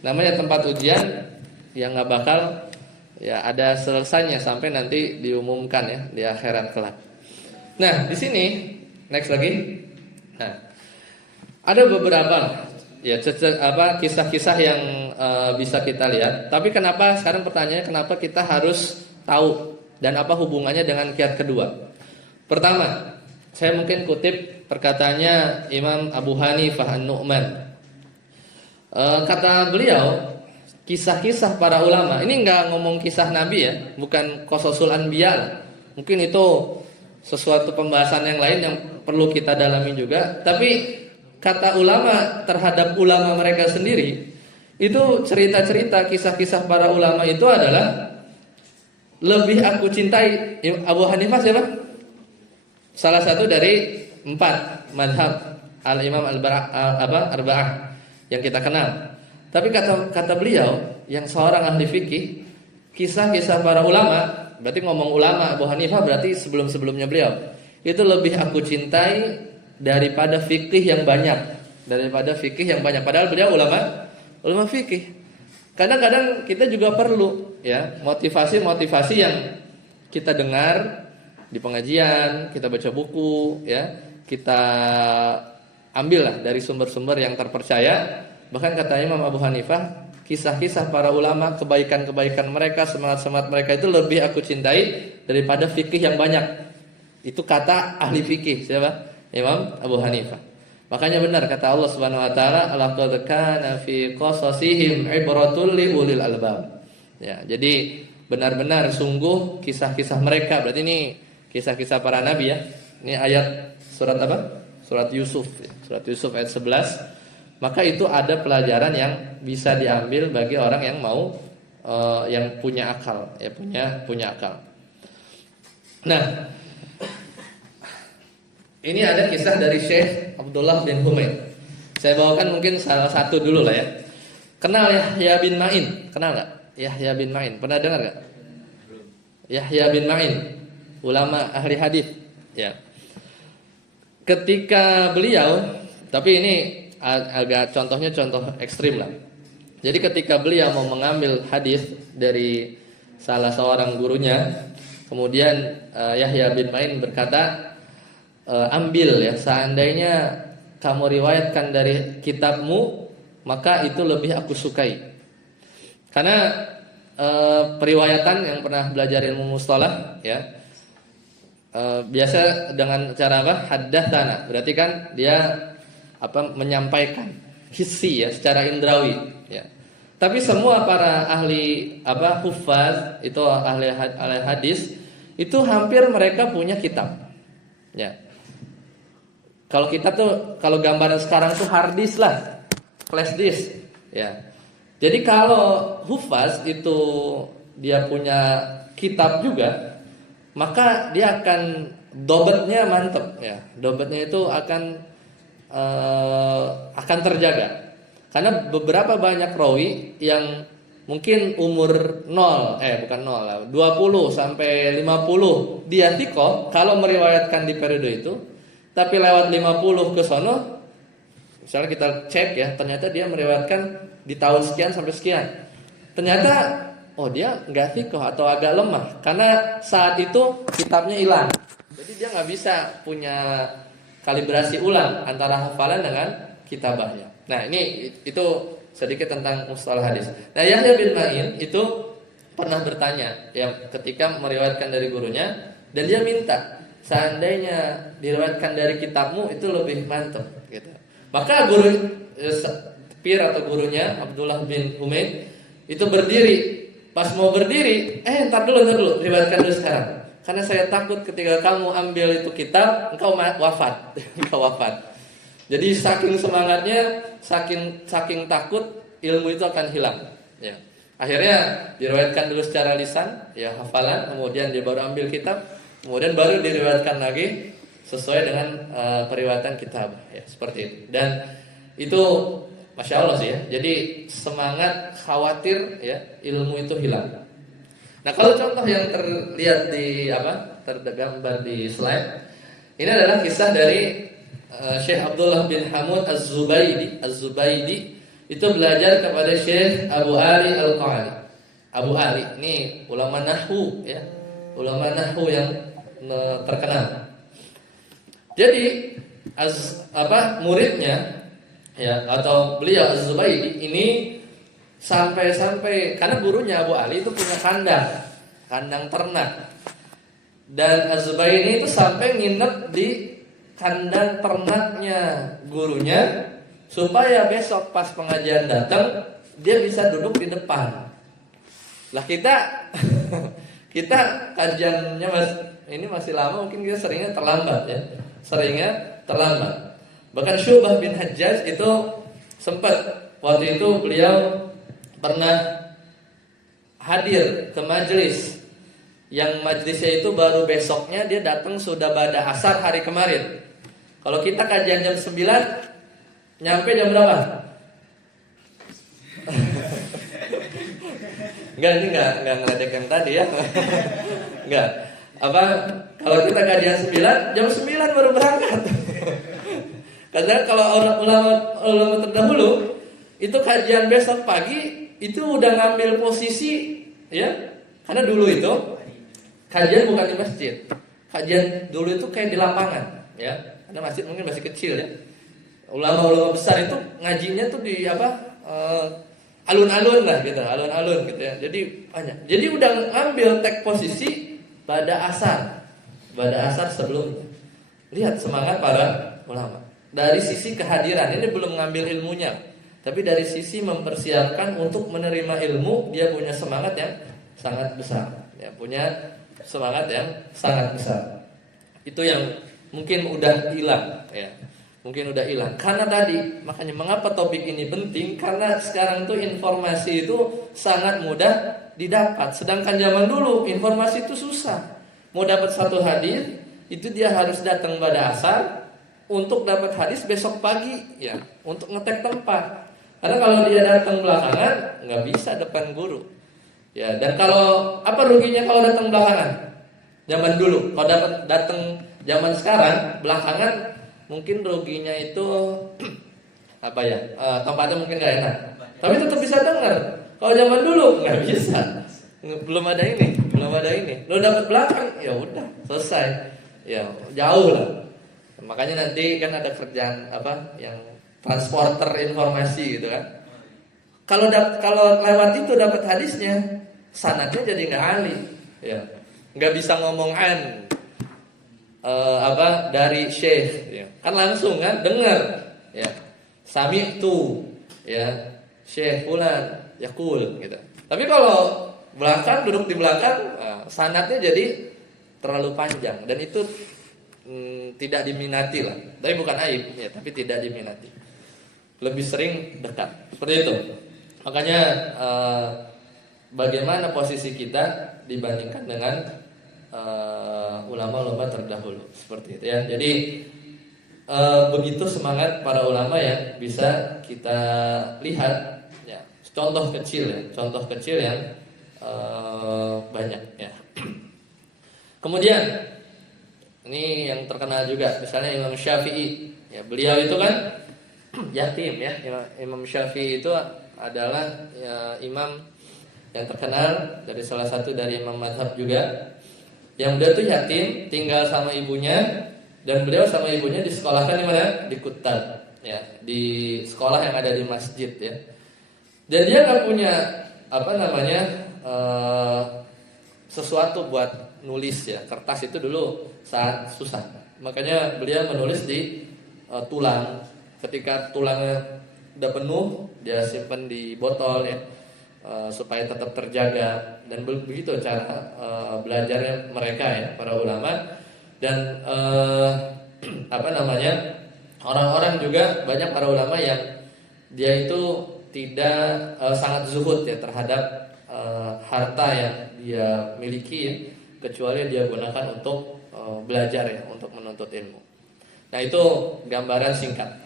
namanya tempat ujian yang nggak bakal, ya, ada selesainya sampai nanti diumumkan, ya, di akhirat kelak. Nah, di sini next lagi. Nah, ada beberapa, ya, kisah-kisah yang bisa kita lihat. Tapi kenapa sekarang pertanyaannya, kenapa kita harus tahu dan apa hubungannya dengan kiat kedua? Pertama, saya mungkin kutip perkataannya Imam Abu Hanifah An-Nu'man. Kata beliau, kisah-kisah para ulama, ini nggak ngomong kisah Nabi, ya, bukan qasasul anbiya. Mungkin itu sesuatu pembahasan yang lain yang perlu kita dalami juga. Tapi kata ulama terhadap ulama mereka sendiri, itu cerita-cerita kisah-kisah para ulama itu adalah lebih aku cintai. Abu Hanifah siapa? Salah satu dari 4 madhab al-imam arba'ah yang kita kenal. Tapi kata beliau yang seorang ahli fikih, kisah-kisah para ulama, berarti ngomong ulama Abu Hanifah berarti sebelum-sebelumnya beliau, itu lebih aku cintai daripada fikih yang banyak, padahal beliau ulama fikih. Kadang-kadang kita juga perlu, ya, motivasi yang kita dengar di pengajian, kita baca buku, ya, kita ambillah dari sumber-sumber yang terpercaya. Bahkan kata Imam Abu Hanifah, kisah-kisah para ulama, kebaikan-kebaikan mereka, semangat-semangat mereka itu lebih aku cintai daripada fikih yang banyak. Itu kata ahli fikih, siapa? Imam Abu Hanifah. Makanya benar kata Allah Subhanahu wa taala, laqad kana fi qasasihim ibratul li ulil albab. Ya, jadi benar-benar sungguh kisah-kisah mereka. Berarti ini kisah-kisah para nabi ya. Ini ayat surat apa? Surat Yusuf. Surat Yusuf ayat 11. Maka itu ada pelajaran yang bisa diambil bagi orang yang mau yang punya akal, ya punya akal. Nah, ini ada kisah dari Syekh Abdullah bin Humaid. Saya bawakan mungkin salah satu dulu lah ya. Kenal Yahya bin Ma'in? Kenal nggak? Yahya bin Ma'in. Pernah dengar nggak? Yahya bin Ma'in, ulama ahli hadis. Ya. Ketika beliau, tapi ini agak contohnya contoh ekstrim lah. Jadi ketika beliau mau mengambil hadis dari salah seorang gurunya, kemudian Yahya bin Ma'in berkata, ambil ya, seandainya kamu riwayatkan dari kitabmu, maka itu lebih aku sukai. Karena periwayatan yang pernah belajar ilmu mustalah ya, biasa dengan cara apa? Haddatsana. Berarti kan dia menyampaikan hissi ya, secara indrawi ya. Tapi semua para ahli hufaz itu ahli hadis itu hampir mereka punya kitab. Ya. Kalau kita tuh kalau gambaran sekarang tuh hard disk lah, flash disk ya. Jadi kalau hufaz itu dia punya kitab juga, maka dia akan dobetnya mantep ya. Dobetnya itu akan terjaga. Karena beberapa banyak rawi yang mungkin umur 20 sampai 50 dia thiqah kalau meriwayatkan di periode itu, tapi lewat 50 ke sono misalnya kita cek ya, ternyata dia meriwayatkan di tahun sekian sampai sekian. Ternyata dia enggak thiqah atau agak lemah karena saat itu kitabnya hilang. Jadi dia enggak bisa punya kalibrasi ulang antara hafalan dengan kitabahnya. Nah, itu sedikit tentang mustalah hadis. Nah, Yahya bin Ma'in itu pernah bertanya yang ketika meriwayatkan dari gurunya, dan dia minta seandainya diriwayatkan dari kitabmu itu lebih mantap gitu. Maka guru pir atau gurunya Abdullah bin Humaid itu berdiri. Pas mau berdiri, entar dulu riwayatkan dulu sekarang. Karena saya takut ketika kamu ambil itu kitab, engkau wafat. Engkau wafat. Jadi saking semangatnya, saking takut ilmu itu akan hilang. Ya. Akhirnya diriwayatkan dulu secara lisan, ya hafalan, kemudian dia baru ambil kitab, kemudian baru diriwayatkan lagi sesuai dengan periwayatan kitab. Ya, seperti itu. Dan itu masya Allah sih ya. Jadi semangat khawatir ya ilmu itu hilang. Nah, kalau contoh yang terlihat tergambar di slide, ini adalah kisah dari Syekh Abdullah bin Hamud Az-Zubaydi itu belajar kepada Syekh Abu Ali Al-Qa'ani. Abu Ali ini ulama nahwu ya, ulama nahwu yang terkenal. Jadi muridnya ya atau beliau Az-Zubaydi ini sampai karena gurunya Abu Ali itu punya kandang ternak. Dan Az-Zubaydi itu sampai nginep di kandang ternaknya gurunya supaya besok pas pengajian datang dia bisa duduk di depan. Lah kita kajiannya masih lama, mungkin kita seringnya terlambat ya. Bahkan Syu'bah bin Hajjaj itu sempat waktu itu beliau pernah hadir ke majelis yang majelisnya itu baru besoknya dia datang sudah ba'da asar hari kemarin. Kalau kita kajian jam 9, nyampe jam berapa? Ini enggak ngeledek yang tadi ya. Enggak. Kalau kita kajian 9, jam 9 baru berangkat. Karena kalau ulama terdahulu itu kajian besok pagi itu udah ngambil posisi ya. Karena dulu itu kajian bukan di masjid. Kajian dulu itu kayak di lapangan ya. Karena masjid mungkin masih kecil ya. ulama-ulama besar itu ngajinya tuh di alun-alun lah gitu, alun-alun gitu ya. Jadi banyak. Jadi udah ngambil tek posisi pada asar sebelumnya. Lihat semangat para ulama. Dari sisi kehadiran, ini belum ngambil ilmunya, tapi dari sisi mempersiapkan untuk menerima ilmu, dia punya semangat yang sangat besar. Ya, punya semangat yang sangat besar. Itu yang mungkin udah hilang, ya. Mungkin udah hilang. Karena tadi, makanya mengapa topik ini penting? Karena sekarang tuh informasi itu sangat mudah didapat. Sedangkan zaman dulu informasi itu susah. Mau dapat satu hadis, itu dia harus datang pada asar untuk dapat hadis besok pagi, ya, untuk ngetek tempat. Karena kalau dia datang belakangan, nggak bisa depan guru. Ya, dan kalau apa ruginya kalau datang belakangan? Zaman dulu, kalau datang zaman sekarang belakangan, mungkin ruginya itu tempatnya mungkin nggak enak. Tapi tetap bisa dengar. Kalau zaman dulu nggak bisa, belum ada ini. Lo dapat belakang, ya udah selesai. Ya jauh lah. Makanya nanti kan ada kerjaan yang transporter informasi gitu kan. Kalau lewat itu dapat hadisnya, sanadnya jadi nggak ahli, ya nggak bisa ngomong dari syekh, ya. Kan langsung kan dengar, ya sami itu, ya syekh fulan yaqul gitu. Tapi kalau belakang duduk di belakang, sanadnya jadi terlalu panjang dan itu tidak diminati lah. Tapi bukan aib, ya, tapi tidak diminati. Lebih sering dekat. Seperti itu. Makanya bagaimana posisi kita dibandingkan dengan ulama-ulama terdahulu, seperti itu ya. Jadi begitu semangat para ulama yang bisa kita lihat, ya. Contoh kecil yang banyak, ya. Kemudian ini yang terkenal juga, misalnya Imam Syafi'i, ya, beliau itu kan yatim, ya. Imam Syafi'i itu adalah imam yang terkenal dari salah satu dari imam mazhab juga, yang beliau itu yatim, tinggal sama ibunya, dan beliau sama ibunya disekolahkan di mana? Di Kutab, ya, di sekolah yang ada di masjid, ya. Dan dia nggak punya sesuatu buat nulis, ya. Kertas itu dulu sangat susah. Makanya beliau menulis di tulang. Ketika tulangnya udah penuh, dia simpan di botol, ya, supaya tetap terjaga. Dan begitu cara belajarnya mereka, ya, para ulama. Dan orang-orang juga banyak para ulama yang dia itu tidak sangat zuhud, ya, terhadap harta yang dia miliki, ya, kecuali dia gunakan untuk belajar, ya, untuk menuntut ilmu. Nah, itu gambaran singkat.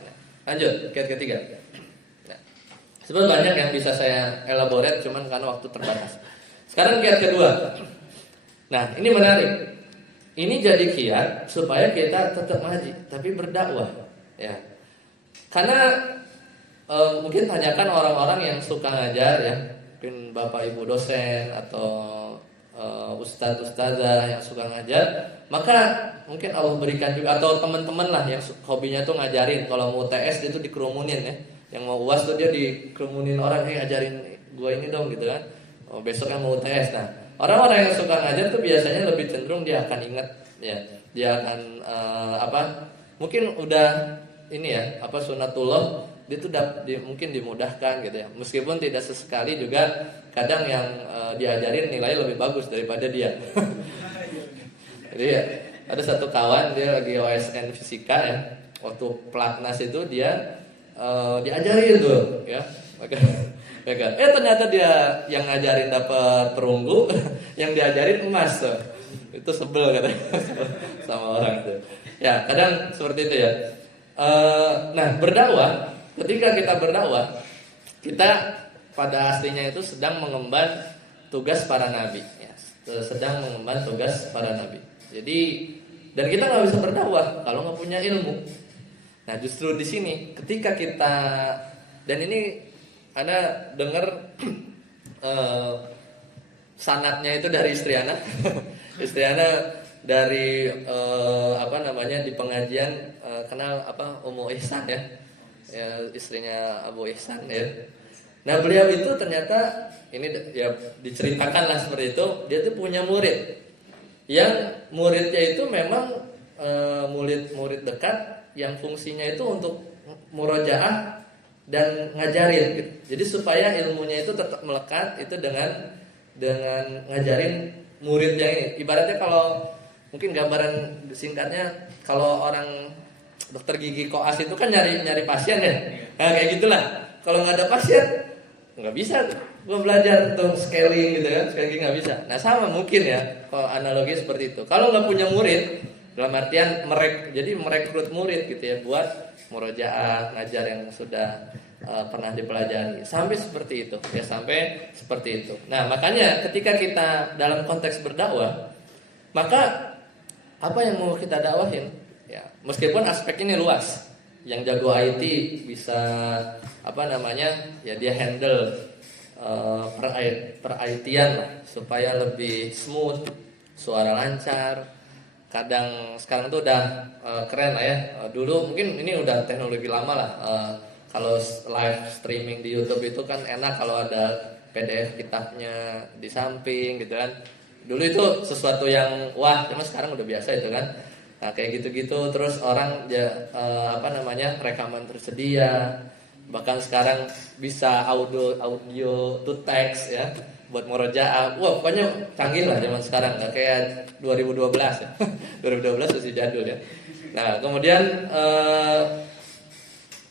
Lanjut, kiat ketiga. Nah, sebenarnya banyak yang bisa saya elaborate, cuman karena waktu terbatas. Sekarang kiat kedua. Nah, ini menarik. Ini jadi kiat supaya kita tetap ngaji, tapi berdakwah, ya. Karena mungkin tanyakan orang-orang yang suka ngajar, ya, mungkin bapak ibu dosen atau ustadz-ustadzah yang suka ngajar, maka mungkin Allah berikan juga, atau teman-teman lah yang hobinya tuh ngajarin. Kalau mau TS dia tuh dikerumunin, ya. Yang mau UAS tuh dia dikerumunin orang, ajarin gua ini dong gitu kan. Besoknya mau TS. Nah, orang-orang yang suka ngajar tuh biasanya lebih cenderung dia akan ingat, ya. Dia akan mungkin udah ini, ya, sunatullah, dia tuh mungkin dimudahkan gitu, ya. Meskipun tidak sesekali juga kadang yang diajarin nilai lebih bagus daripada dia. Jadi ya, ada satu kawan dia lagi OSN fisika, ya. Waktu pelatnas itu dia diajarin tuh, ya. Ternyata dia yang ngajarin dapat perunggu, yang diajarin emas tuh. Itu sebel katanya sama orang tuh. Ya, kadang seperti itu, ya. Nah, berdakwah, ketika kita berdakwah, kita pada aslinya itu sedang mengemban tugas para nabi, ya. Sedang mengemban tugas para nabi. Jadi, dan kita nggak bisa berdakwah kalau nggak punya ilmu. Nah, justru di sini ketika kita, dan ini Anda dengar sanatnya itu dari istri Ana. Istri Ana dari di pengajian kenal Ummu Ihsan, ya. ya, istrinya Abu Ihsan ya. Nah beliau itu ternyata ini ya diceritakan lah seperti itu, dia tuh punya murid yang muridnya itu memang murid-murid dekat yang fungsinya itu untuk murojaah dan ngajarin gitu. Jadi supaya ilmunya itu tetap melekat itu dengan ngajarin muridnya ini. Ibaratnya kalau mungkin gambaran singkatnya, kalau orang dokter gigi koas itu kan nyari pasien ya. Nah kayak gitulah. Kalau nggak ada pasien nggak bisa gue belajar untuk scaling gitu kan, scaling nggak bisa. Nah sama mungkin ya kalau analogi seperti itu. Kalau nggak punya murid, dalam artian merekrut murid gitu ya buat murojaah, ngajar yang sudah pernah dipelajari, sampai seperti itu ya, sampai seperti itu. Nah makanya ketika kita dalam konteks berdakwah, maka apa yang mau kita dakwahin ya, meskipun aspek ini luas. Yang jago IT bisa ya dia handle per IT-an lah supaya lebih smooth, suara lancar. Kadang sekarang tuh udah keren lah ya. Dulu mungkin ini udah teknologi lama lah. Kalau live streaming di YouTube itu kan enak kalau ada PDF kitabnya di samping gitu kan. Dulu itu sesuatu yang wah, cuma sekarang udah biasa itu kan. Nah kayak gitu-gitu, terus orang rekaman tersedia, bahkan sekarang bisa audio to text ya buat murojaah. Wah pokoknya canggih lah zaman sekarang, nggak kayak 2012 ya. 2012 masih jadul ya. Nah kemudian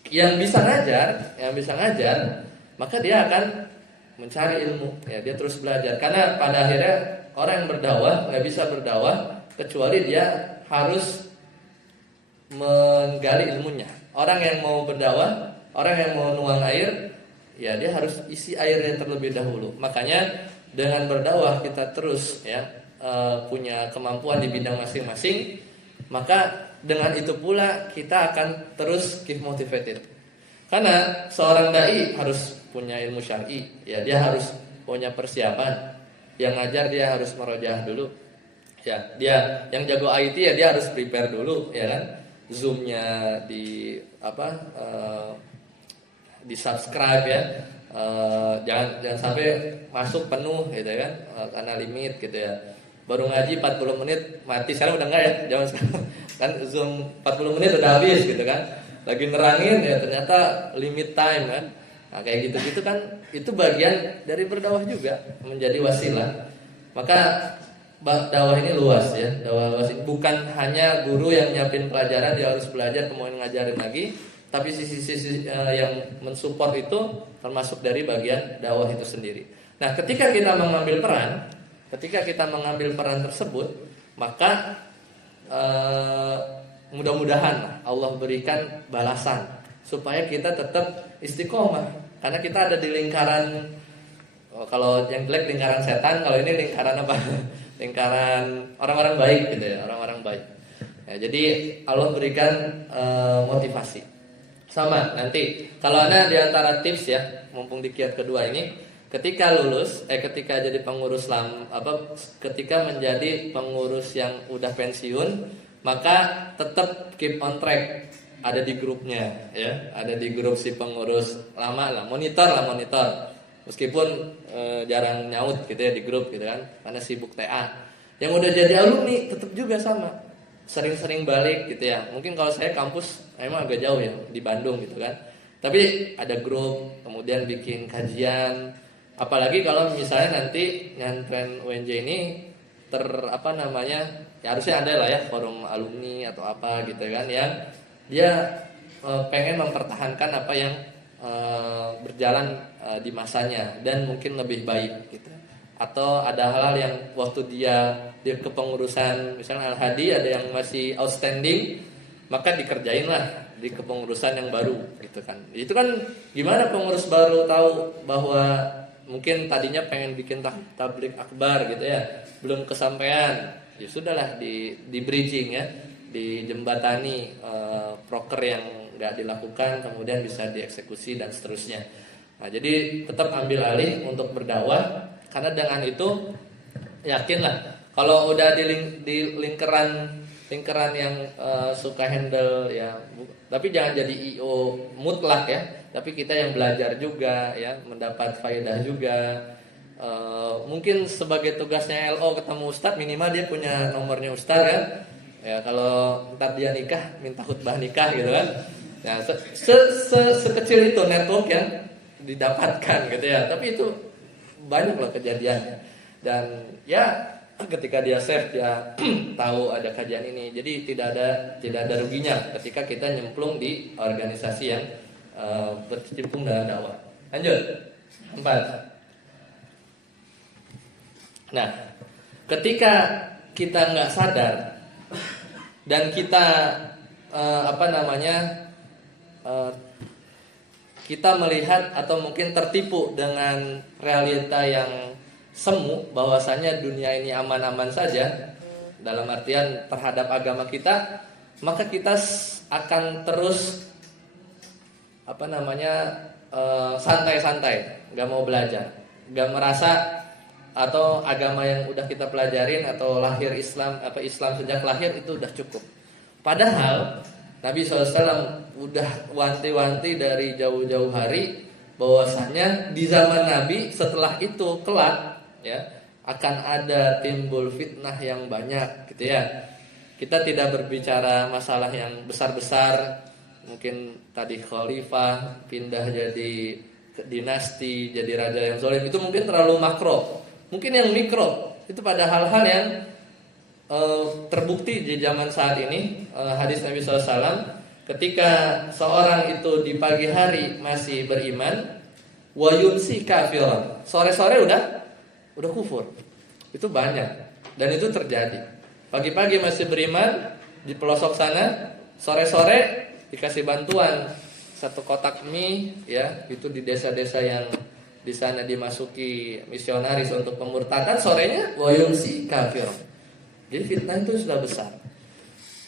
yang bisa ngajar, maka dia akan mencari ilmu ya, dia terus belajar, karena pada akhirnya orang yang berdakwah nggak bisa berdakwah kecuali dia harus menggali ilmunya. Orang yang mau berdakwah, orang yang mau nuang air, ya dia harus isi airnya terlebih dahulu. Makanya dengan berdakwah kita terus ya punya kemampuan di bidang masing-masing, maka dengan itu pula kita akan terus keep motivated. Karena seorang dai harus punya ilmu syar'i, ya dia harus punya persiapan. Yang ngajar dia harus merojaah dulu. Ya, dia yang jago IT ya dia harus prepare dulu ya kan. Zoom-nya di di subscribe ya. Jangan sampai masuk penuh gitu kan, karena limit gitu ya. Baru ngaji 40 menit mati, sekarang udah enggak ya zaman sekarang. Kan Zoom 40 menit udah habis gitu kan. Lagi nerangin ya ternyata limit time kan. Nah, kayak gitu-gitu kan itu bagian dari berdakwah juga, menjadi wasilah. Maka dakwah ini luas ya, dakwah luas. Bukan hanya guru yang nyiapin pelajaran dia harus belajar kemudian ngajarin lagi, tapi sisi-sisi yang mensupport itu termasuk dari bagian dakwah itu sendiri. Nah, ketika kita mengambil peran tersebut, maka mudah-mudahan Allah berikan balasan supaya kita tetap istiqomah. Karena kita ada di lingkaran, kalau yang jelek lingkaran setan, kalau ini lingkaran apa? Lingkaran orang-orang baik gitu ya, orang-orang baik. Ya, jadi Allah berikan motivasi. Sama nanti kalau Anda di antara tips ya, mumpung di kiat kedua ini, ketika ketika jadi pengurus ketika menjadi pengurus yang udah pensiun, maka tetap keep on track. Ada di grupnya ya, ada di grup si pengurus lama lah, monitor. Meskipun jarang nyaut gitu ya di grup gitu kan, karena sibuk TA. Yang udah jadi alumni tetap juga sama, sering-sering balik gitu ya. Mungkin kalau saya kampus emang agak jauh ya, di Bandung gitu kan. Tapi ada grup, kemudian bikin kajian. Apalagi kalau misalnya nanti nyantren UNJ ini ya harusnya ada lah ya forum alumni atau apa gitu kan, yang dia pengen mempertahankan apa yang berjalan di masanya dan mungkin lebih baik gitu. Atau ada hal-hal yang waktu dia di kepengurusan misalnya Al-Hadi ada yang masih outstanding, maka dikerjain lah di kepengurusan yang baru gitu kan. Itu kan gimana pengurus baru tahu bahwa mungkin tadinya pengen bikin tablik akbar gitu ya, belum kesampaian, ya sudahlah di bridging ya, di jembatani proker yang nggak dilakukan kemudian bisa dieksekusi dan seterusnya. Nah, jadi tetap ambil alih untuk berdakwah, karena dengan itu yakinlah kalau udah di lingkaran yang suka handle ya, Tapi jangan jadi IO mutlak ya. Tapi kita yang belajar juga ya, mendapat faedah juga. Mungkin sebagai tugasnya LO ketemu Ustadz, minimal dia punya nomornya Ustadz kan. Ya kalau ntar dia nikah minta khutbah nikah gitu kan. Nah, sekecil itu network yang didapatkan gitu ya. Tapi itu banyak loh kejadiannya. Dan ya ketika dia save dia tahu ada kajian ini. Jadi tidak ada ruginya ketika kita nyemplung di organisasi yang berkecimpung dalam dakwah. Lanjut. 4. Nah, ketika kita nggak sadar dan kita kita melihat atau mungkin tertipu dengan realita yang semu, bahwasanya dunia ini aman-aman saja dalam artian terhadap agama kita, maka kita akan terus santai-santai, nggak mau belajar, nggak merasa atau agama yang udah kita pelajarin atau lahir Islam sejak lahir itu udah cukup. Padahal Nabi SAW udah wanti-wanti dari jauh-jauh hari bahwasanya di zaman Nabi setelah itu kelak ya akan ada timbul fitnah yang banyak gitu ya. Kita tidak berbicara masalah yang besar-besar, mungkin tadi khalifah pindah jadi dinasti, jadi raja yang zalim, itu mungkin terlalu makro. Mungkin yang mikro itu pada hal-hal yang terbukti di zaman saat ini. Hadis Nabi SAW, ketika seorang itu di pagi hari masih beriman, wa yumsi kafiran, sore-sore udah kufur. Itu banyak dan itu terjadi. Pagi-pagi masih beriman di pelosok sana, sore-sore dikasih bantuan 1 kotak mie ya, itu di desa-desa yang di sana dimasuki misionaris untuk pemurtadan, sorenya wa yumsi kafiran. Jadi fitnah itu sudah besar.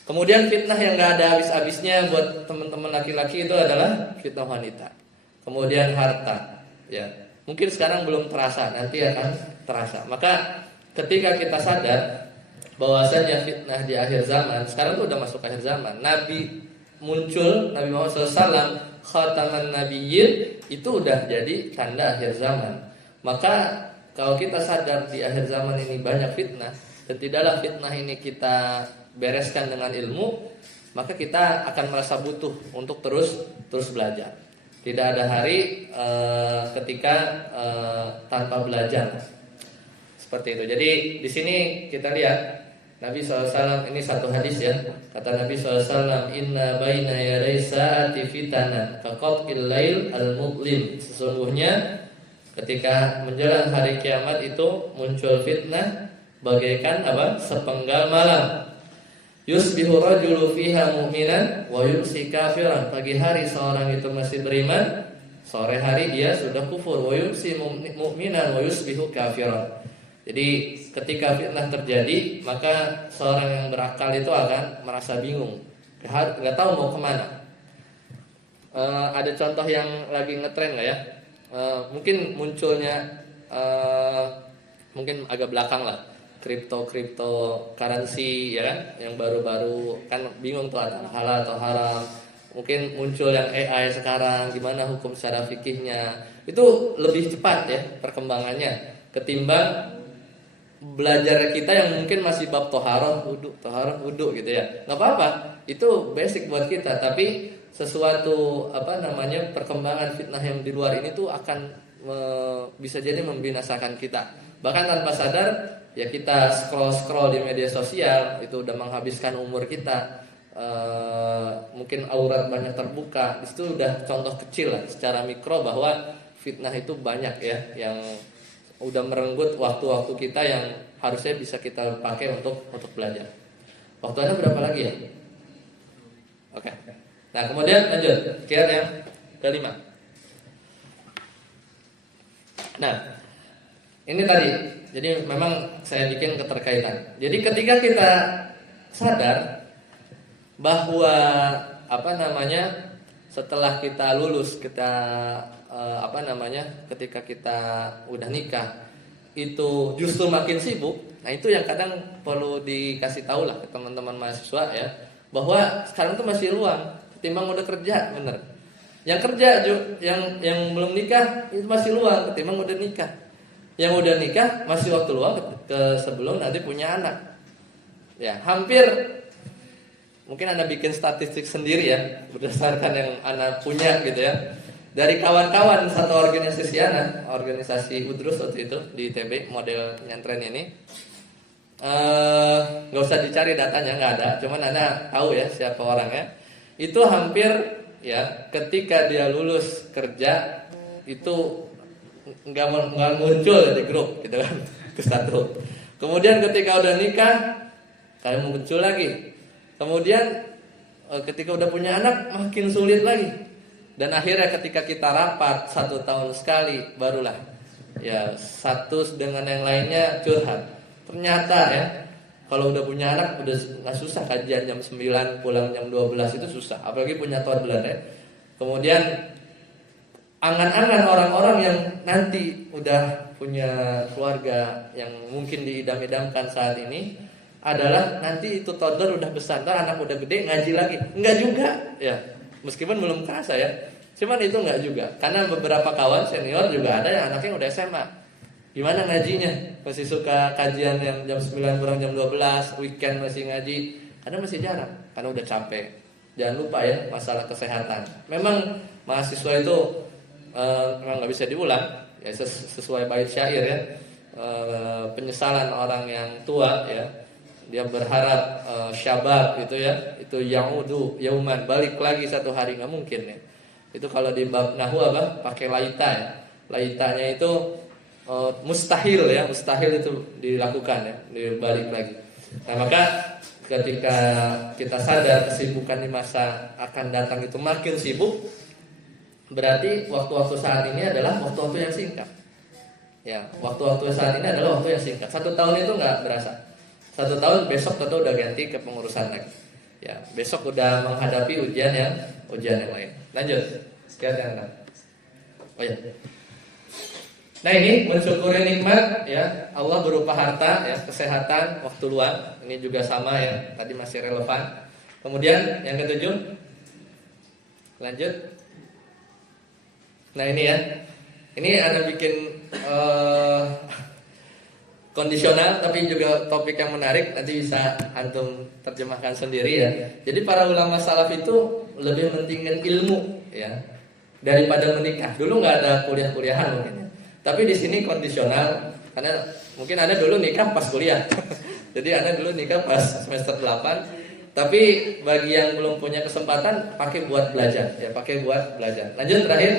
Kemudian fitnah yang gak ada habis-habisnya buat teman-teman laki-laki itu adalah fitnah wanita. Kemudian harta, ya. Mungkin sekarang belum terasa, nanti akan terasa. Maka ketika kita sadar bahwasanya fitnah di akhir zaman, sekarang itu udah masuk akhir zaman. Nabi muncul, Nabi Muhammad SAW, khataman nabiyyin, itu udah jadi tanda akhir zaman. Maka kalau kita sadar di akhir zaman ini banyak fitnah, dan tidaklah fitnah ini kita bereskan dengan ilmu, maka kita akan merasa butuh untuk terus belajar. Tidak ada hari ketika tanpa belajar. Seperti itu. Jadi di sini kita lihat Nabi SAW, ini satu hadis ya. Kata Nabi SAW, inna baina yaday sa'ati fitana kaqat'il lail al-mudlim. Sesungguhnya ketika menjelang hari kiamat itu muncul fitnah bagaikan sepenggal malam. Yusbihu rajulu fiha mu'minan wa yumsi kafiran. Pagi hari seorang itu masih beriman, sore hari dia sudah kufur. Wa yumsi mu'minan wa yusbihu kafiran. Jadi ketika fitnah terjadi, maka seorang yang berakal itu akan merasa bingung, nggak tahu mau kemana. Ada contoh yang lagi ngetren nggak ya? Mungkin munculnya mungkin agak belakang lah, cryptocurrency ya kan, yang baru-baru kan bingung tuh antara halal atau haram. Mungkin muncul yang AI sekarang, gimana hukum secara fikihnya, itu lebih cepat ya perkembangannya ketimbang belajar kita yang mungkin masih bab toharoh wudu gitu ya. Nggak apa-apa, itu basic buat kita. Tapi sesuatu perkembangan fitnah yang di luar ini tuh akan bisa jadi membinasakan kita. Bahkan tanpa sadar ya kita scroll di media sosial itu udah menghabiskan umur kita. Mungkin aurat banyak terbuka. Itu udah contoh kecil lah secara mikro bahwa fitnah itu banyak ya yang udah merenggut waktu-waktu kita yang harusnya bisa kita pakai untuk belajar. Waktu Anda berapa lagi ya? Oke. Nah, kemudian lanjut kiat yang kelima. Nah, ini tadi. Jadi memang saya bikin keterkaitan. Jadi ketika kita sadar bahwa setelah kita lulus, kita ketika kita udah nikah itu justru makin sibuk. Nah, itu yang kadang perlu dikasih tahu lah ke teman-teman mahasiswa ya, bahwa sekarang tuh masih luang. ketimbang udah kerja, bener. Yang kerja yang belum nikah itu masih luang ketimbang udah nikah. Yang udah nikah masih waktu luang ke sebelum nanti punya anak. Ya, hampir mungkin Anda bikin statistik sendiri ya berdasarkan yang Anda punya gitu ya. Dari kawan-kawan satu organisasi Anda, organisasi Udrus waktu itu di ITB model nyantren ini. Nggak usah dicari datanya, nggak ada. Cuman Anda tahu ya siapa orangnya. Itu hampir ya ketika dia lulus kerja itu nggak muncul di grup gitu kan. Itu satu. Kemudian ketika udah nikah kayak muncul lagi. Kemudian ketika udah punya anak makin sulit lagi. Dan akhirnya ketika kita rapat 1 tahun sekali barulah ya satu dengan yang lainnya curhat. Ternyata ya kalau udah punya anak udah nggak susah, kajian jam 9 pulang jam 12 itu susah. Apalagi punya toddler ya. Kemudian angan-angan orang-orang yang nanti udah punya keluarga yang mungkin diidam-idamkan saat ini adalah nanti itu toddler udah besar, anak udah gede ngaji lagi. Enggak juga ya. Meskipun belum kerasa ya. Cuman itu enggak juga. Karena beberapa kawan senior juga ada yang anaknya udah SMA. Gimana ngajinya? Masih suka kajian yang jam 9 kurang jam 12, weekend masih ngaji. Karena masih jarang, karena udah capek. Jangan lupa ya masalah kesehatan. Memang mahasiswa itu memang nggak bisa diulang. Ya sesuai bait syair ya. Penyesalan orang yang tua ya. Dia berharap syabab itu ya, itu yaudu yauman, balik lagi satu hari, nggak mungkin ya. Itu kalau di bab nahwu apa? Pakai laita ya. Laitanya itu mustahil ya, mustahil itu dilakukan ya, dibalik lagi. Nah, maka ketika kita sadar kesibukan di masa akan datang itu makin sibuk, berarti waktu-waktu saat ini adalah waktu-waktu yang singkat. Ya, waktu-waktu saat ini adalah waktu yang singkat. 1 tahun itu nggak berasa. 1 tahun besok tentu udah ganti ke pengurusan lagi. Ya, besok udah menghadapi ujian yang lain. Lanjut. Sekian yang enam. Oh ya. Nah ini mensyukuri nikmat ya Allah berupa harta ya, kesehatan, waktu luang. Ini juga sama ya, tadi masih relevan. Kemudian yang ketujuh. Lanjut. Nah ini ya. Ini Anda bikin kondisional tapi juga topik yang menarik, nanti bisa antum terjemahkan sendiri ya. Jadi para ulama salaf itu lebih mentingin ilmu ya daripada menikah. Dulu nggak ada kuliah-kuliahan mungkin ya. Tapi di sini kondisional karena mungkin Anda dulu nikah pas kuliah. Jadi Anda dulu nikah pas semester 8. Tapi bagi yang belum punya kesempatan pakai buat belajar ya, pakai buat belajar. Lanjut terakhir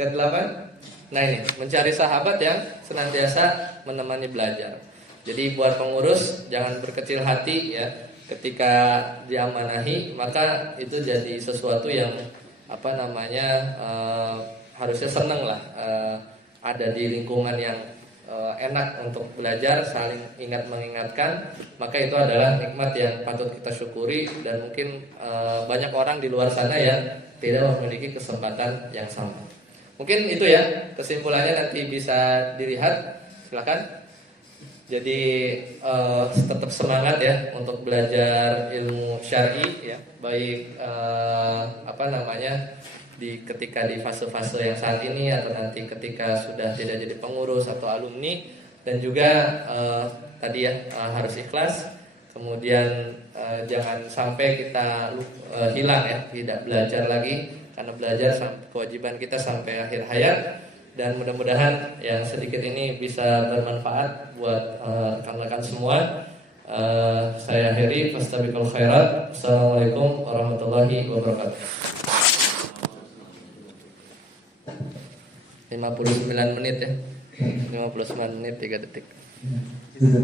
ke-8. Nah ini mencari sahabat yang senantiasa menemani belajar. Jadi buat pengurus jangan berkecil hati ya ketika diamanahi, maka itu jadi sesuatu yang harusnya seneng lah ada di lingkungan yang enak untuk belajar, saling ingat mengingatkan, maka itu adalah nikmat yang patut kita syukuri dan mungkin banyak orang di luar sana yang tidak memiliki kesempatan yang sama. Mungkin itu ya kesimpulannya, nanti bisa dilihat, silakan. Jadi tetap semangat ya untuk belajar ilmu syar'i ya, baik ketika di fase-fase yang saat ini atau nanti ketika sudah tidak jadi pengurus atau alumni, dan juga tadi ya harus ikhlas. Kemudian jangan sampai kita hilang ya, tidak belajar lagi. Karena belajar kewajiban kita sampai akhir hayat. Dan mudah-mudahan yang sedikit ini bisa bermanfaat buat rekan-rekan semua. Saya akhiri, fastabiqul khairat. Assalamualaikum warahmatullahi wabarakatuh. 59 menit ya. 59 menit 3 detik. Itu